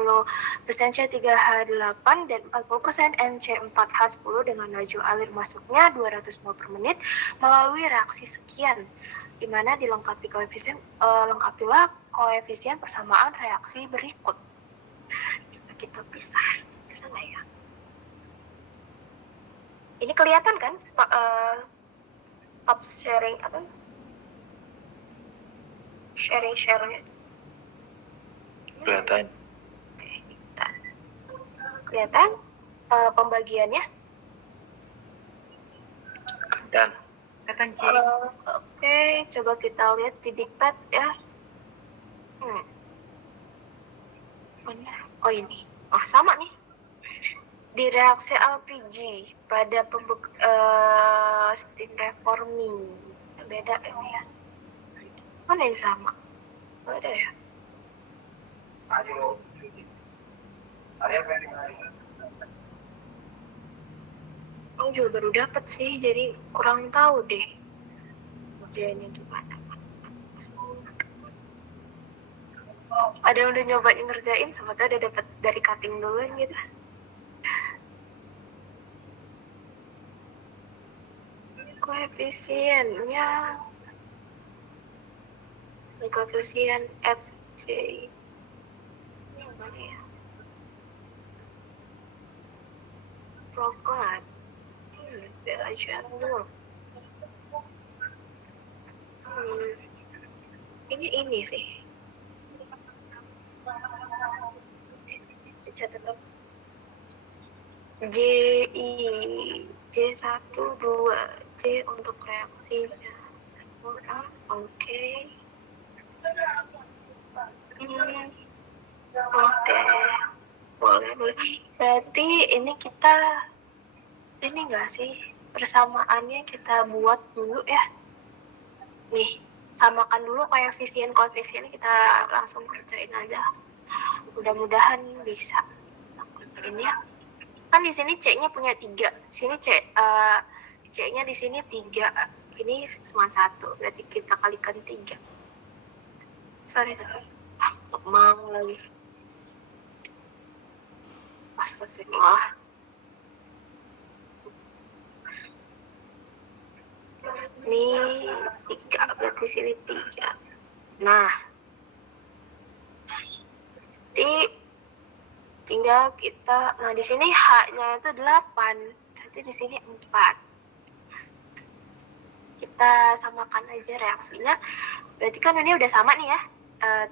C3H8 dan 40% NC4H10 dengan laju alir masuknya 200 mol per menit melalui reaksi sekian, di mana lengkapilah koefisien persamaan reaksi berikut. Kita pisah. Bisa nggak ya? Ini kelihatan kan? Stop sharing apa? Sharing. Kelihatan. Kelihatan pembagiannya? Dan Kelihatan, Cik. Oke, coba kita lihat di diktat ya. Mana? Oh ini. Oh sama nih. Di reaksi LPG pada steam reforming beda ini ya. Mana yang sama? Beda ya. Aku juga baru dapat sih, jadi kurang tahu deh. Ujiannya gimana? Ada yang udah nyobain ngerjain, sama tuh ada dapat dari cutting duluan gitu. Koefisiennya koefisien FC ini mana ya? Prokat derajat nol. Ini sih. Catatan J1 2 C untuk reaksinya. Oke. Oke. Boleh. Berarti ini kita enggak sih persamaannya kita buat dulu ya. Nih, samakan dulu koefisien kita langsung kerjain aja. Mudah-mudahan bisa. Ini ya. Kan di sini C-nya punya 3. Sini C-nya di sini 3. Ini sama 1. Berarti kita kalikan 3. Sorry. Mau lagi. Astagfirullah. Ini 3. Berarti sini 3. Nah. Tinggal kita, nah di sini H-nya itu 8, berarti di sini 4. Kita samakan aja reaksinya. Berarti kan ini udah sama nih ya.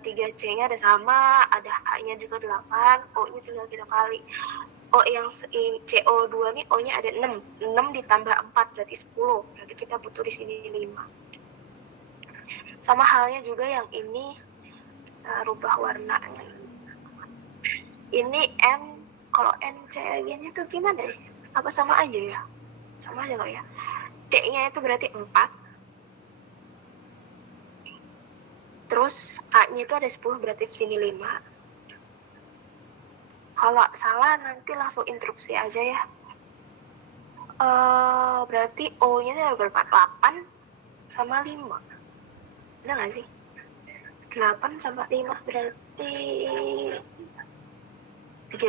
3C-nya udah sama, ada H-nya juga 8, O-nya tinggal kita kali. O yang CO2 nih, O-nya ada 6. 6 ditambah 4 berarti 10. Berarti kita butuh di sini 5. Sama halnya juga yang ini, rubah warnanya. Ini N, kalau NC gini tuh gimana ya? Apa sama aja ya? Sama aja nggak ya? D-nya itu berarti 4. Terus A-nya itu ada 10, berarti sini 5. Kalau salah nanti langsung interupsi aja ya. Berarti O-nya itu ada berapa? 8 sama 5. Benar nggak sih? 8 sama 5 berarti 13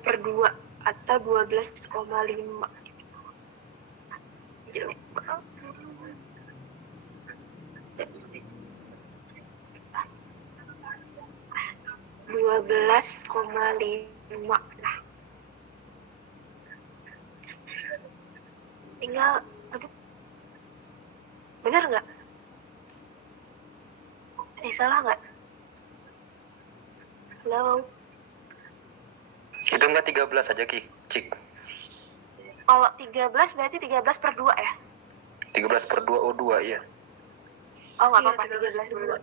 per 2 atau 12,5 jelek banget. 12,5. Nah, tinggal bener nggak? Salah nggak? Halo. itu enggak 13 aja Cik. Kalau 13 berarti 13 per 2 ya? 13 per 2 O2 ya. Oh nggak apa-apa, 13 per 2.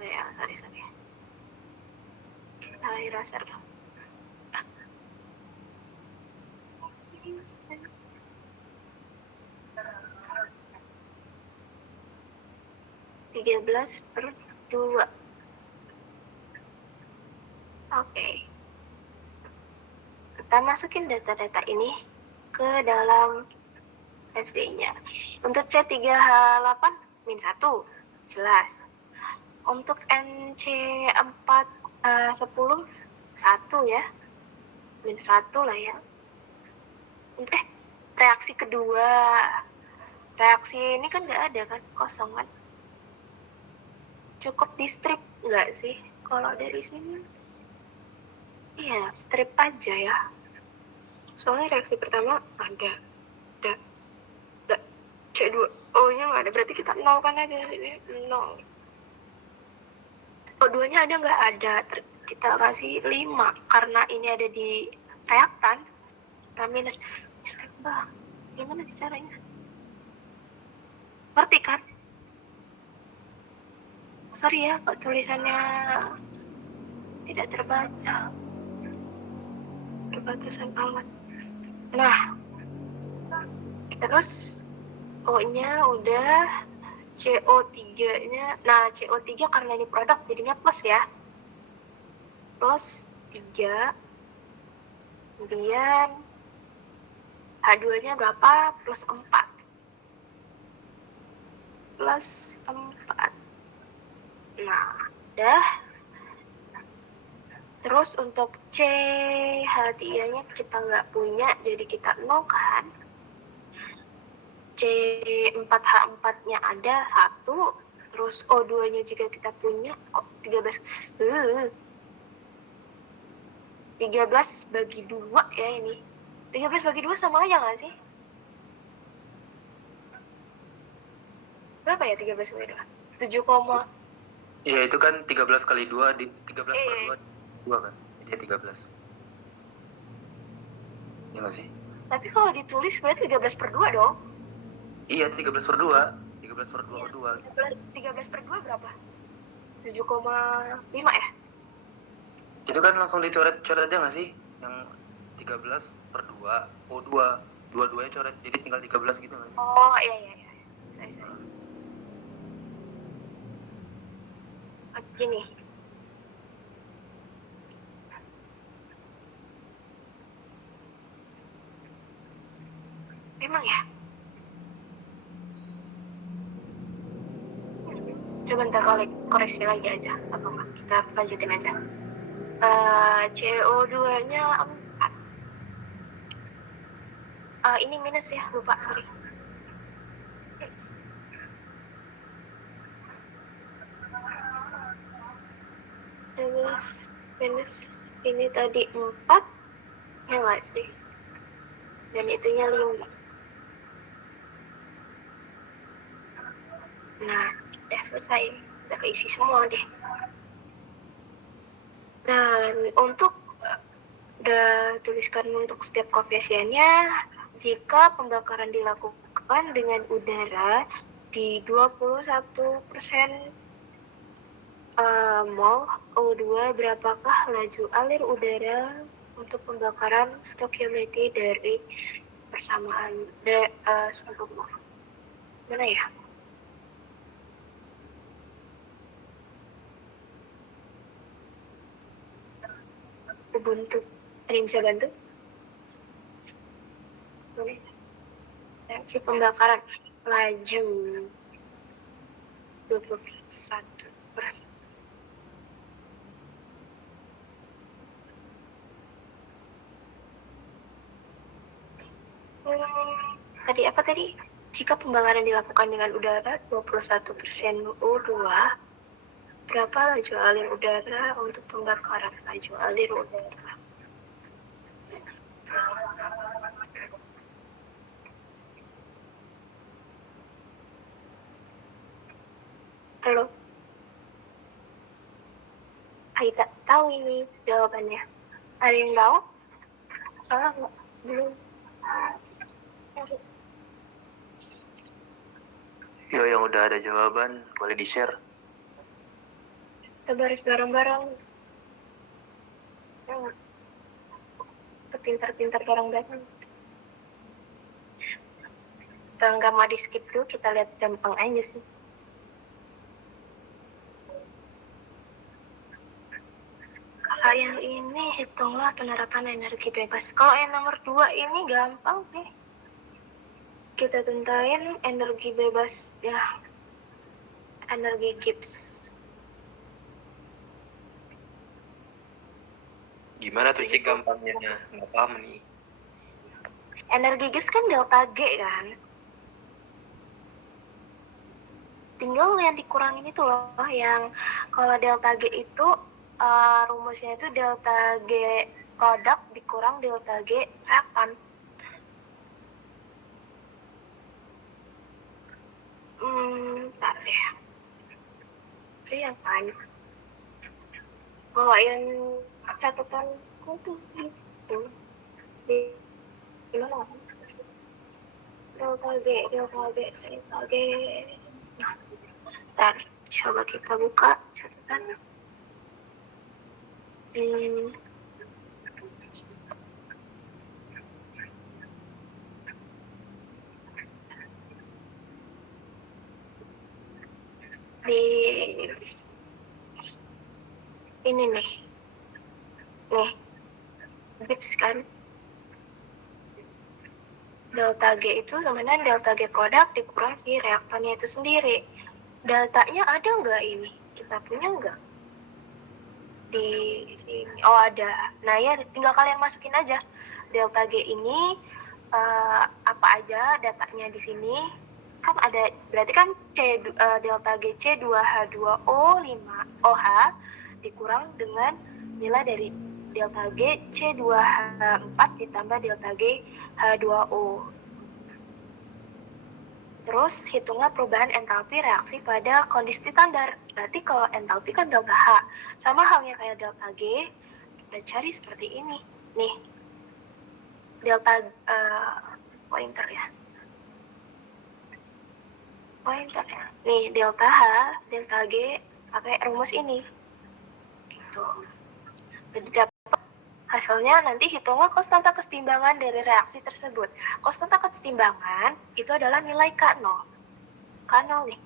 Sorry. Kita eraser. 13 per 2. Oke. Kita masukin data-data ini ke dalam FC-nya. Untuk C3H8 min 1 jelas. Untuk NC4 10 1 ya, min 1 lah ya. Reaksi kedua, reaksi ini kan nggak ada kan, kosong kan. Cukup di strip nggak sih kalau dari sini? Iya, strip aja ya. Soalnya reaksi pertama ada C2 O-nya nggak ada, berarti kita nol kan aja ini, nol. O2 nya ada nggak ada, kita kasih 5 karena ini ada di reaktan. Nah, minus, jelek bang, gimana sih caranya? Ngerti kan? Sorry ya kok tulisannya tidak terbaca, keterbatasan alat. Nah, terus O-nya udah, CO3-nya, nah CO3 karena ini produk jadinya plus ya, plus 3, kemudian H2-nya berapa, plus 4, plus 4. Nah, udah. Terus untuk CH3-nya kita nggak punya, jadi kita 0 kan. C4H4-nya ada 1, terus O2-nya juga kita punya, kok 13 bagi 2 ya ini. 13 bagi 2 sama aja nggak sih? Berapa ya 13 bagi 2? 7, Iya, itu kan 13 kali 2 di 13 per 2 kan. Jadi 13. Iya nggak sih? tapi kalau ditulis berarti 13 per 2 dong. Iya, 13 per 2. 13 per 2 per 2. 13 per 2 berapa? 7,5 ya? Itu kan langsung dicoret-coret aja nggak sih? Yang 13 per 2, O2, dua-duanya coret, jadi tinggal 13 gitu nggak sih? Oh iya. Sorry. Gini. Emang ya? Coba ntar koreksi lagi aja, apa enggak? Kita lanjutin aja. CO2-nya 4. Ini minus ya, lupa, sorry. Yes. Minus ini tadi 4, ya nggak sih? Dan itunya 5. Nah, udah selesai. Udah keisi semua deh. Dan untuk udah tuliskan untuk setiap koefisiennya, jika pembakaran dilakukan dengan udara di 21% mol O2, berapakah laju alir udara untuk pembakaran stoichiometry dari persamaan sebelumnya? Mana ya? Ubuntu. Ada yang bisa bantu? Si pembakaran laju 21%. Tadi apa tadi? Jika pembakaran dilakukan dengan udara 21% O2, berapa laju alir udara untuk pembakaran laju alir udara? Halo? Aida tahu ini jawabannya. Ada yang tahu? Soalnya belum. Yo, yang udah ada jawaban boleh di-share. Kita baris bareng-bareng. Pintar-pintar bareng-bareng. Kita nggak mau di-skip dulu, kita lihat gampang aja sih. Kalau yang ini hitunglah penerapan energi bebas. Kalau yang nomor 2 ini gampang sih. kita tentain energi bebas ya, energi Gibbs. Gimana tuh Cik gampangnya? Nggak paham nih. Energi Gibbs kan delta G kan. Tinggal yang dikurangin itu loh, yang kalau delta G itu rumusnya itu delta G produk dikurang delta G reaktan. Bentar ya. Itu yang lain. Kalau yang catatanku tuh gitu. Di mana? Delta G. Bentar, coba kita buka catatan. Di ini nih Gibbs kan, delta G itu sama dengan delta G produk dikurang si reaktannya itu sendiri. Deltanya ada nggak ini? Kita punya nggak? Di sini. Oh ada. Nah ya tinggal kalian masukin aja delta G ini apa aja datanya di sini. Kan ada, berarti kan delta G C2H2O 5OH dikurang dengan nilai dari delta G C2H4 ditambah delta G H2O. Terus hitunglah perubahan entalpi reaksi pada kondisi standar. Berarti kalau entalpi kan delta H. Sama halnya kayak delta G, kita cari seperti ini. Nih, delta pointer ya. Nih, delta H, delta G, pakai rumus ini. Gitu. Jadi dapat hasilnya nanti hitunglah konstanta kesetimbangan dari reaksi tersebut. Konstanta kesetimbangan itu adalah nilai K0. K0 nih.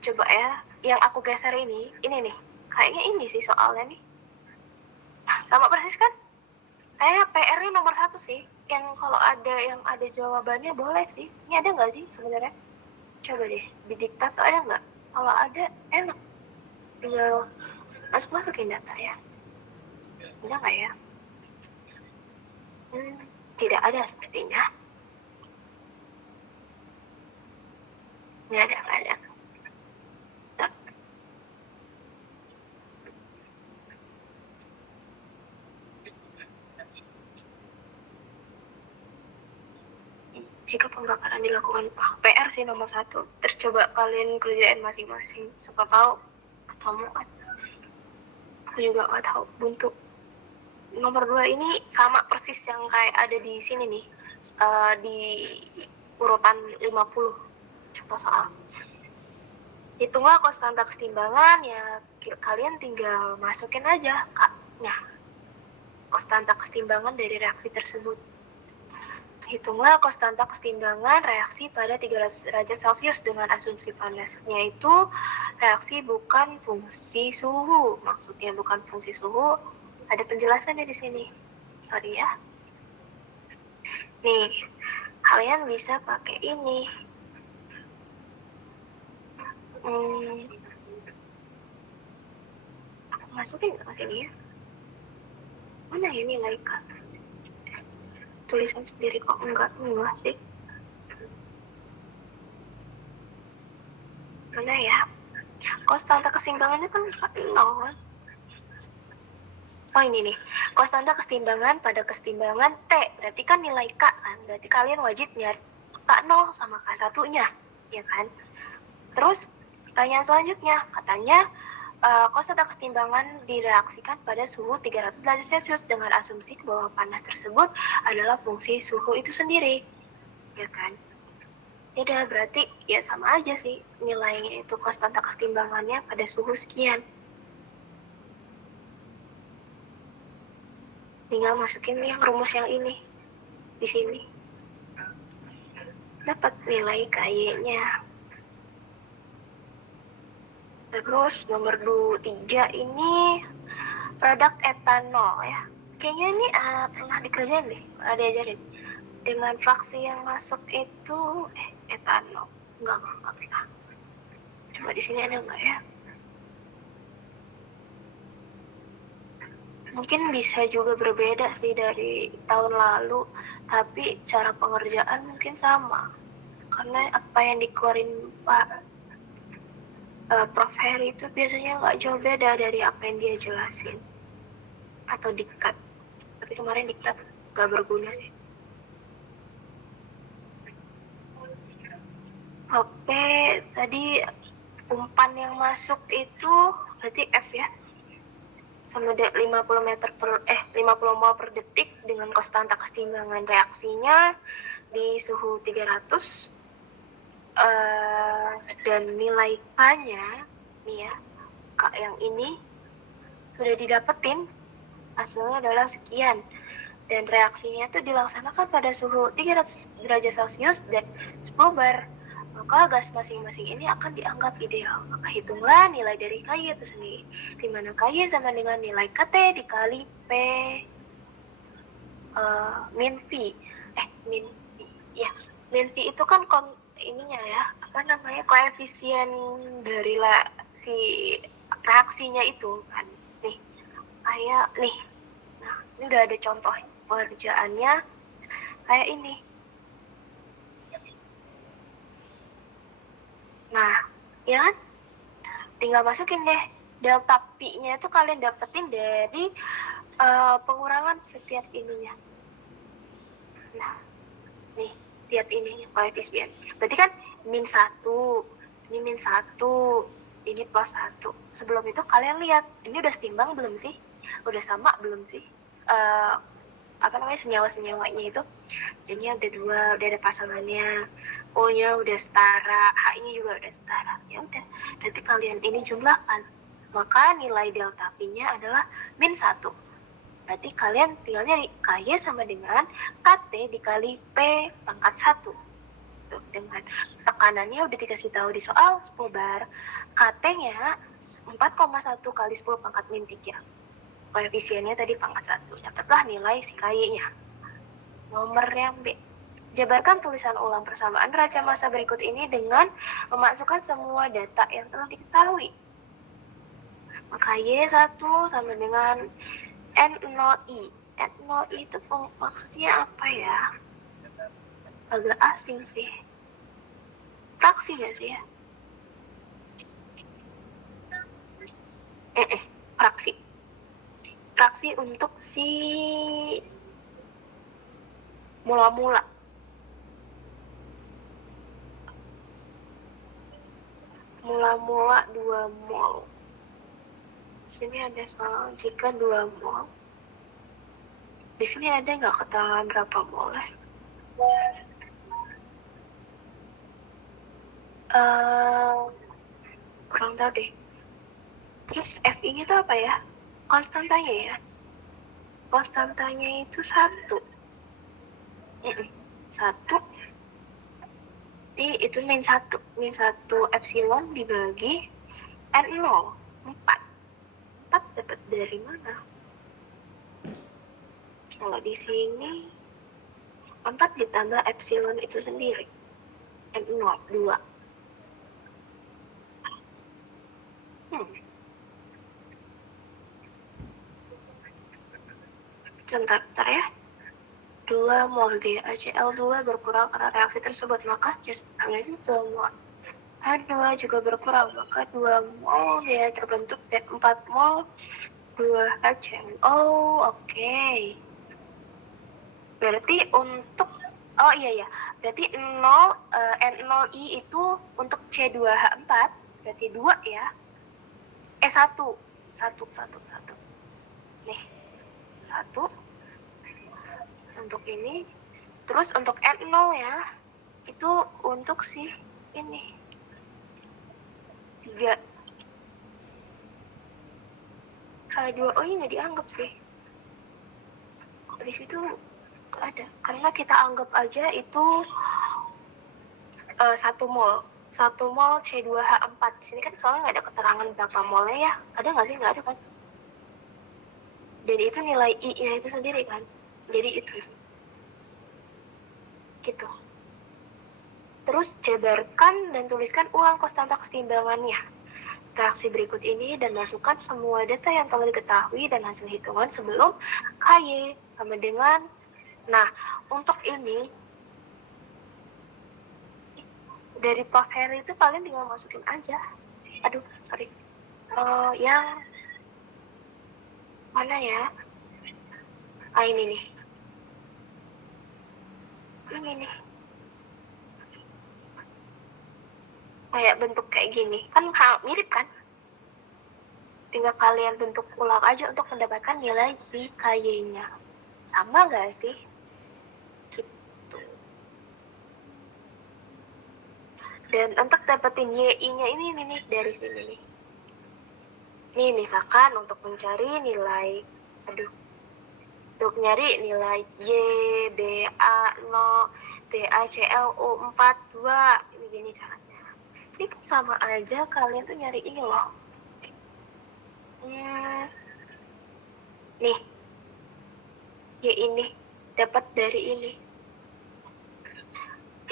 Coba ya, yang aku geser ini nih. Kayaknya ini sih soalnya nih. Sama persis kan? Kayaknya PR-nya nomor 1 sih. Yang kalau ada yang ada jawabannya boleh sih. Ini ada nggak sih sebenarnya? Coba deh, didiktat tuh ada nggak? Kalau ada, enak. Tinggal masukin data ya. Ada nggak ya? Tidak ada sepertinya. Nggak ada. Jika pembakaran dilakukan PR sih nomor 1. Terus coba kalian kerjain masing-masing. Siapa tahu ketemu kan. Aku juga nggak tahu. Buntu. Nomor 2 ini sama persis yang kayak ada di sini nih. Di urutan 50. Contoh soal. Hitunglah konstanta kesetimbangan ya. Kalian tinggal masukin aja K-nya. Konstanta kesetimbangan dari reaksi tersebut. Hitunglah konstanta kesetimbangan reaksi pada 300 derajat Celcius dengan asumsi panasnya itu reaksi bukan fungsi suhu. Maksudnya bukan fungsi suhu, ada penjelasannya di sini. Sorry ya. Nih, kalian bisa pakai ini. Aku masukin nggak ke sini ya? Mana ya nilai K? Tulisan sendiri kok enggak sih. Mana ya? Konstanta keseimbangannya kan 0. Oh ini nih, konstanta keseimbangan pada keseimbangan T, berarti kan nilai K kan, berarti kalian wajib nyari K0 sama K1-nya, ya kan? Terus, pertanyaan selanjutnya, katanya konstanta keseimbangan direaksikan pada suhu 300 derajat Celcius dengan asumsi bahwa panas tersebut adalah fungsi suhu itu sendiri, ya kan? Ya udah, berarti ya sama aja sih nilainya itu konstanta keseimbangannya pada suhu sekian. Tinggal masukin yang rumus yang ini di sini. Dapat nilai KY-nya. Terus nomor 3 ini produk etanol ya. Kayaknya ini pernah dikerjain deh, pernah diajarin. dengan fraksi yang masuk itu etanol. Enggak pernah. Coba di sini ada enggak ya? Mungkin bisa juga berbeda sih dari tahun lalu, tapi cara pengerjaan mungkin sama. Karena apa yang dikeluarin Prof. Heri itu biasanya nggak jauh beda dari apa yang dia jelasin. Atau diktat. Tapi kemarin diktat nggak berguna sih. Oke, tadi umpan yang masuk itu berarti F ya? Sama 50 mol per detik dengan konstanta kesetimbangan reaksinya di suhu 300 dan nilai K-nya nih ya, K yang ini sudah didapetin, hasilnya adalah sekian, dan reaksinya itu dilaksanakan pada suhu 300 derajat Celcius dan 10 bar, maka gas masing-masing ini akan dianggap ideal. Maka hitunglah nilai dari KY itu sendiri, di mana KY sama dengan nilai KT dikali P min V. Min V itu kan ininya ya, apa namanya, koefisien dari si reaksinya itu kan. Nih, kayak nih. Nah, ini udah ada contoh pengerjaannya kayak ini. Nah, ya kan? Tinggal masukin deh. Delta P-nya itu kalian dapetin dari pengurangan setiap ininya. Nah, nih, setiap ininya koefisien. Berarti kan min 1, ini min 1, ini plus 1. Sebelum itu kalian lihat, ini udah setimbang belum sih? Udah sama belum sih? Senyawa-senyawanya itu. Jadinya udah ada pasangannya. O-nya udah setara, H-nya juga udah setara. Ya udah, nanti kalian ini jumlahkan. Maka nilai delta P-nya adalah min 1. Berarti kalian tinggal nyari KY sama dengan KT dikali P pangkat 1. Tuh, dengan tekanannya udah dikasih tahu di soal 10 bar. KT-nya 4,1 kali 10 pangkat min 3. Koefisiennya tadi pangkat 1. Dapatlah nilai si KY-nya. Nomor yang B. Jabarkan tulisan ulang persamaan raca massa berikut ini dengan memasukkan semua data yang telah diketahui. Maka Y1 sama dengan N0I. N0I itu maksudnya apa ya? Agak asing sih. Fraksi nggak sih ya? Fraksi. Fraksi untuk si mula-mula. Mula-mula 2 mol. Sini ada soal jika 2 mol. Di sini ada nggak keterangan berapa mol ya? Kurang tahu deh. Terus FI-nya itu apa ya? Konstantanya ya? Konstantanya itu 1. 1. Itu min 1. Min 1 epsilon dibagi N0. 4. 4 dapat dari mana? Kalau di sini 4 ditambah epsilon itu sendiri. N0, 2. Bentar ya. 2 mol DaCl2 berkurang karena reaksi tersebut, maka analisis 2 mol H2 juga berkurang, maka 2 mol dia terbentuk dan 4 mol 2HCl. Oke. Berarti untuk berarti N0I itu untuk C2H4 berarti 2 ya. 1. Nih. 1 untuk ini. Terus untuk N0 ya, itu untuk si ini 3. H2O nya nggak dianggap sih. Di situ nggak ada, karena kita anggap aja itu 1 mol. 1 mol C2H4. Di sini kan soalnya nggak ada keterangan berapa molnya ya. Ada nggak sih? Nggak ada kan. Dan itu nilai I-nya itu sendiri kan. Jadi itu. gitu. Terus jabarkan dan tuliskan ulang konstanta keseimbangannya. Reaksi berikut ini dan masukkan semua data yang telah diketahui dan hasil hitungan sebelum KY sama dengan. Nah, untuk ini dari Prof. Heri itu kalian tinggal masukin aja. Aduh, sorry. Yang mana ya? Ini nih. Ini nih. Kayak bentuk kayak gini. Kan mirip kan? Tinggal kalian bentuk ulang aja untuk mendapatkan nilai si KY-nya. Sama nggak sih? Gitu. Dan untuk dapetin YI-nya ini nih dari sini nih. Nih misalkan untuk mencari nilai, untuk nyari nilai Y, BA0, BACLO 42, ini gini caranya. Ini kan sama aja kalian tuh nyari ini loh. Nih, Y ini dapat dari ini.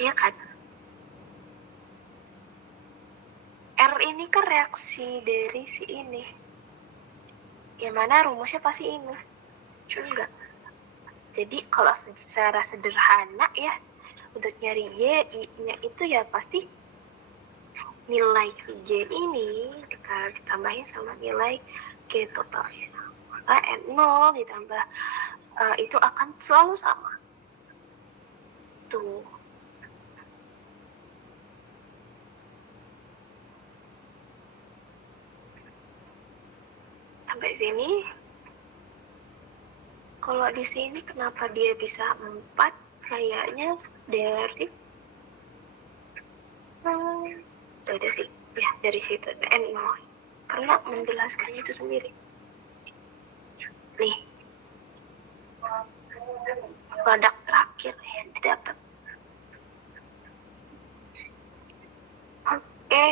Iya kan? R ini kan reaksi dari si ini. Yang mana rumusnya pasti ini. Cuma enggak. Jadi kalau secara sederhana ya, untuk nyari Y, I-nya itu ya pasti nilai si Y ini ditambahin sama nilai G totalnya. Maka N0 ditambah itu akan selalu sama. Tuh. Sampai sini. Kalau di sini kenapa dia bisa 4? Kayaknya dari ada sih. Ya, dari situ N0. Karena menjelaskannya itu sendiri. Nih. Produk terakhir yang didapat. Oke.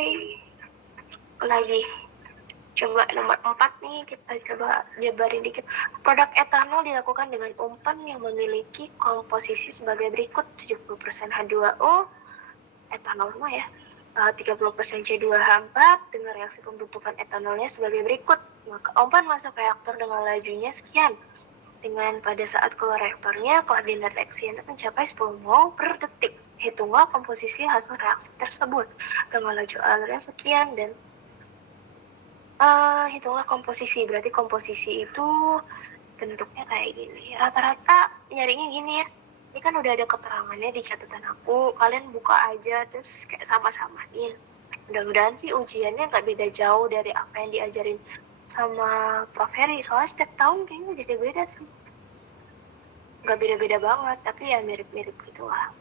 Lagi. Coba nomor 4 nih, kita coba jabarin dikit. Produk etanol dilakukan dengan umpan yang memiliki komposisi sebagai berikut: 70% H2O, etanol semua ya, 30% C2H4, dengan reaksi pembentukan etanolnya sebagai berikut. Maka umpan masuk reaktor dengan lajunya sekian. Dengan pada saat keluar reaktornya, koordinat reaksinya mencapai 10 mol per detik. Hitunglah komposisi hasil reaksi tersebut dengan laju alirnya sekian dan hitunglah komposisi. Berarti komposisi itu bentuknya kayak gini. Rata-rata nyarinya gini ya. Ini kan udah ada keterangannya di catatan aku. Kalian buka aja terus kayak sama-samain. Mudah-mudahan sih ujiannya nggak beda jauh dari apa yang diajarin sama Prof. Heri. Soalnya setiap tahun kayaknya beda-beda sih. Nggak beda-beda banget, tapi ya mirip-mirip gitu lah.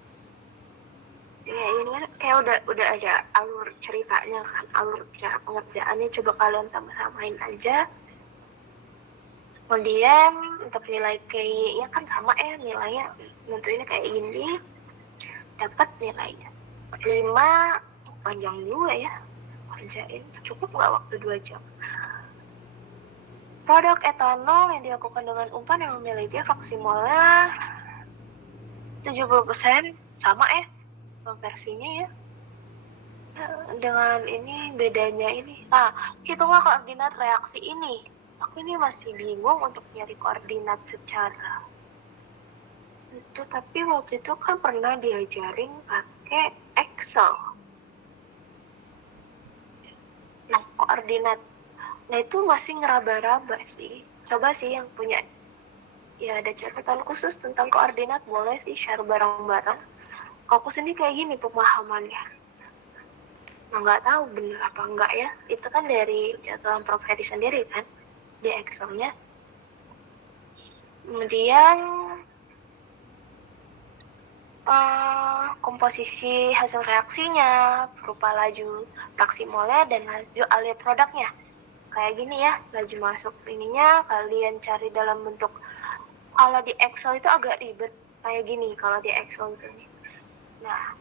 Ya ini kan kayak udah ada alur ceritanya kan, alur cara pengerjaannya. Coba kalian sama-samain aja. Kemudian untuk nilai KY-nya kan sama ya, nilainya nentuinnya kayak gini. Dapat nilainya 5, panjang juga ya kerjain. Cukup nggak waktu 2 jam? Produk etanol yang dilakukan dengan umpan yang memiliki fraksi molnya 70%, sama ya versinya ya. Dengan ini bedanya ini. Nah, hitunglah koordinat reaksi ini. Aku ini masih bingung untuk nyari koordinat secara itu, tapi waktu itu kan pernah diajarin pakai Excel. Nah, koordinat. Nah, itu masih ngeraba-raba sih. Coba sih yang punya ya ada catatan khusus tentang koordinat, boleh sih share bareng-bareng. Aku sendiri kayak gini pemahamannya. Nah, nggak tahu bener apa enggak ya. Itu kan dari catatan Prof. Heri sendiri kan, di Excel-nya. Kemudian komposisi hasil reaksinya berupa laju fraksi molnya dan laju alir produknya. Kayak gini ya, laju masuk ininya kalian cari dalam bentuk, kalau di Excel itu agak ribet kayak gini kalau di Excel itu. Nah,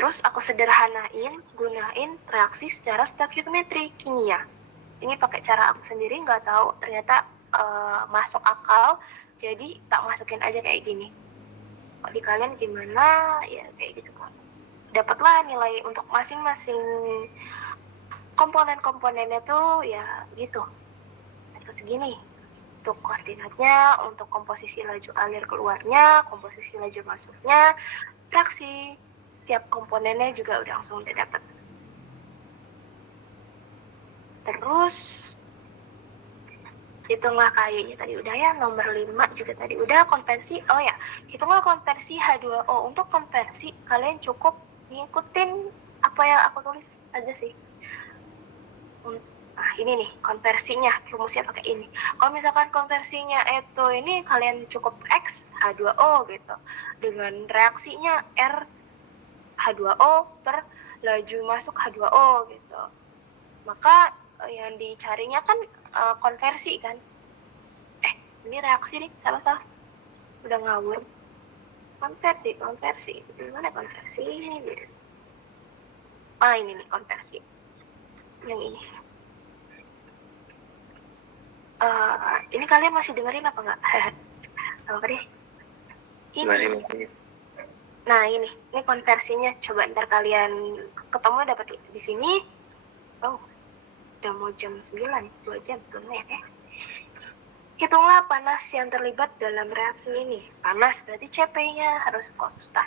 terus aku sederhanain, gunain reaksi secara stoikiometri kimia. Ini pakai cara aku sendiri, nggak tahu ternyata masuk akal, jadi tak masukin aja kayak gini. di kalian gimana ya, kayak gitu kan. Dapatlah nilai untuk masing-masing komponen-komponennya tuh ya gitu, segini. Untuk koordinatnya, untuk komposisi laju alir keluarnya, komposisi laju masuknya, fraksi setiap komponennya juga udah langsung udah dapat. Terus hitunglah KY-nya tadi udah ya, nomor 5 juga tadi udah. Konversi, oh ya, hitunglah konversi H2O. Untuk konversi kalian cukup ngikutin apa yang aku tulis aja sih. Nah ini nih konversinya, rumusnya pakai ini. Kalau misalkan konversinya itu ini kalian cukup X H2O gitu, dengan reaksinya R H2O per laju masuk H2O gitu, maka yang dicarinya kan konversi kan. Ini reaksi nih, salah udah ngawur. Konversi gimana konversi ini? Ini nih konversi yang ini. Ini kalian masih dengerin apa nggak? Apa deh? Masih. Nah ini konversinya. Coba ntar kalian ketemu dapat di sini. Oh, udah mau jam 9, 2 jam belum ya? Hitunglah panas yang terlibat dalam reaksi ini. Panas berarti CP-nya harus konstan.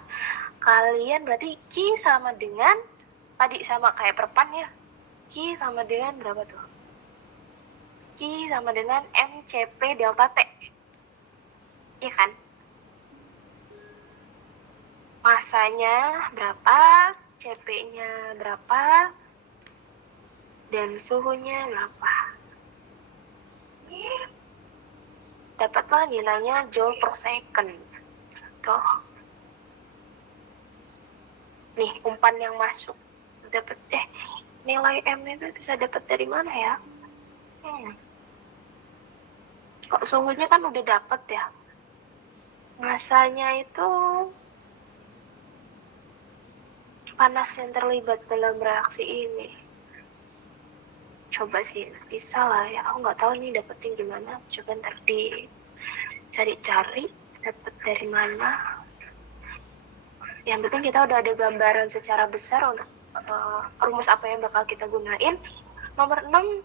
Kalian berarti Q sama dengan, tadi sama kayak perpan ya. Q sama dengan berapa tuh? Q sama dengan MCP delta T. Iya kan? Masanya berapa, CP-nya berapa, dan suhunya berapa. Dapatlah nilainya joule per second. Tuh. Nih, umpan yang masuk. Dapat nilai M itu bisa dapat dari mana ya? Kok suhunya kan udah dapat ya. Masanya itu panas yang terlibat dalam reaksi ini. Coba sih, bisa lah ya. Aku nggak tahu nih dapetin gimana. Coba ntar dicari-cari dapet dari mana. Yang penting kita udah ada gambaran secara besar untuk rumus apa yang bakal kita gunain. Nomor 6,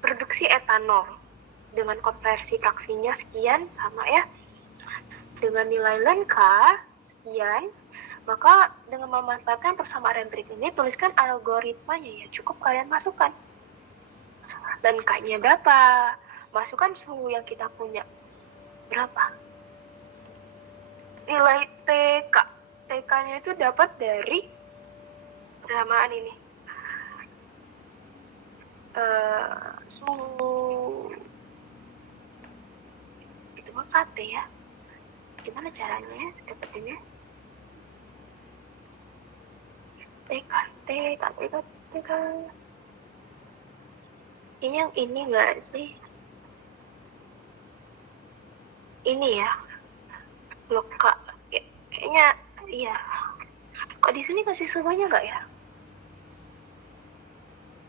produksi etanol dengan konversi fraksinya sekian, sama ya, dengan nilai ln K sekian. Maka dengan memanfaatkan persamaan trik ini, tuliskan algoritmanya ya, cukup kalian masukkan. Dan K-nya berapa? Masukkan suhu yang kita punya. Berapa? Nilai TK. TK-nya itu dapat dari persamaan ini. Suhu itu mah KT ya. Gimana caranya dapetinnya? TK. Ini yang ini nggak sih? Ini ya. Loh Kak, kayaknya iya. Kok di sini kasih suhunya nggak ya?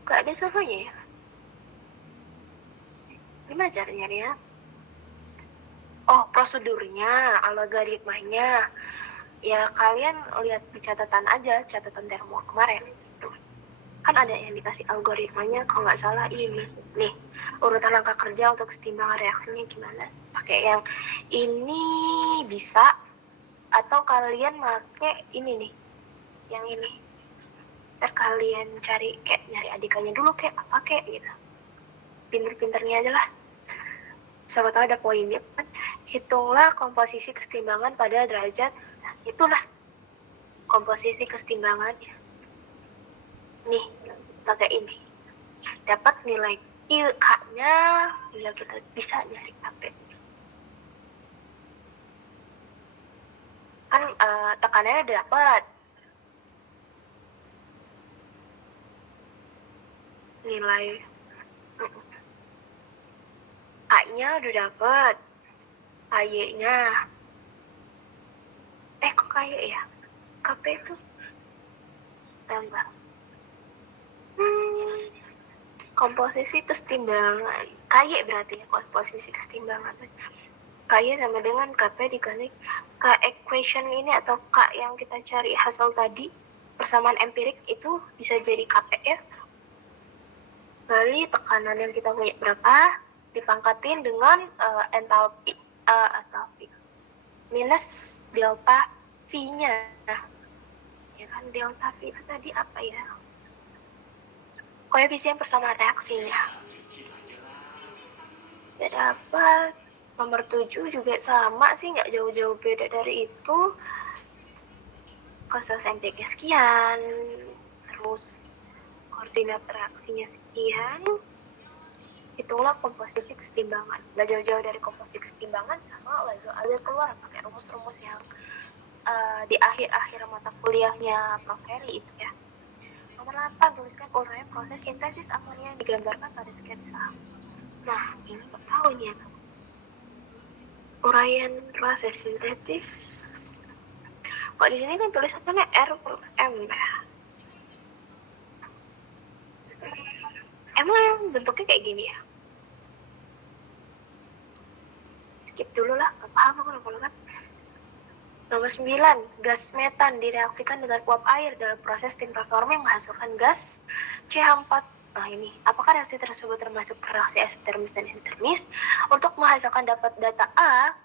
Nggak ada suhunya ya? Gimana caranya ya? Oh, prosedurnya, algoritmanya. Ya kalian lihat di catatan aja, catatan termo kemarin. Tuh. Kan ada yang dikasih algoritmanya, kalau nggak salah ini. Nih, urutan langkah kerja untuk kesetimbangan reaksinya gimana. Pakai yang ini bisa, atau kalian pakai ini nih, yang ini. Ntar kalian cari, kayak nyari adikannya dulu, kayak apa kayak gitu. Pinter-pinternya aja lah. Siapa tahu ada poinnya kan. Hitunglah komposisi kesetimbangan pada derajat. Itulah komposisi kesetimbangannya. Nih, pakai ini. Dapat nilai K-nya, bila kita bisa nyari KP. Kan tekanannya dapat. Nilai A-nya udah dapat. AY-nya. Kok kayak ya? KP itu tambah. Komposisi kesetimbangan. KY berarti ya, komposisi kesetimbangan. K-nya sama dengan KP dikali K equation ini atau K yang kita cari hasil tadi, persamaan empirik itu bisa jadi KP ya. Kali tekanan yang kita punya berapa, dipangkatin dengan entalpi minus delta V-nya. Ya kan, delta V itu tadi apa ya? Koefisien persamaan reaksinya. Ya dapat. Nomor 7 juga sama sih, nggak jauh-jauh beda dari itu. Cosine empiriknya sekian, terus koordinat reaksinya sekian. Itulah komposisi kesetimbangan. Nggak jauh-jauh dari komposisi kesetimbangan, sama langsung aja keluar pakai rumus-rumus yang di akhir-akhir mata kuliahnya Prof. Heri itu ya. Nomor 8, tuliskan uraian proses sintesis amonia yang digambarkan pada sketsa. Nah, ini tahu nih ya. Uraian proses sintetis. Kok di sini kan tulisannya R per M ya? Emang yang bentuknya kayak gini ya? Skip dulu lah, gak paham aku nama-nama. Nomor 9, gas metan direaksikan dengan uap air dalam proses steam reforming menghasilkan gas CH4. Nah ini, apakah reaksi tersebut termasuk reaksi eksotermis dan endotermis? Untuk menghasilkan dapat data A,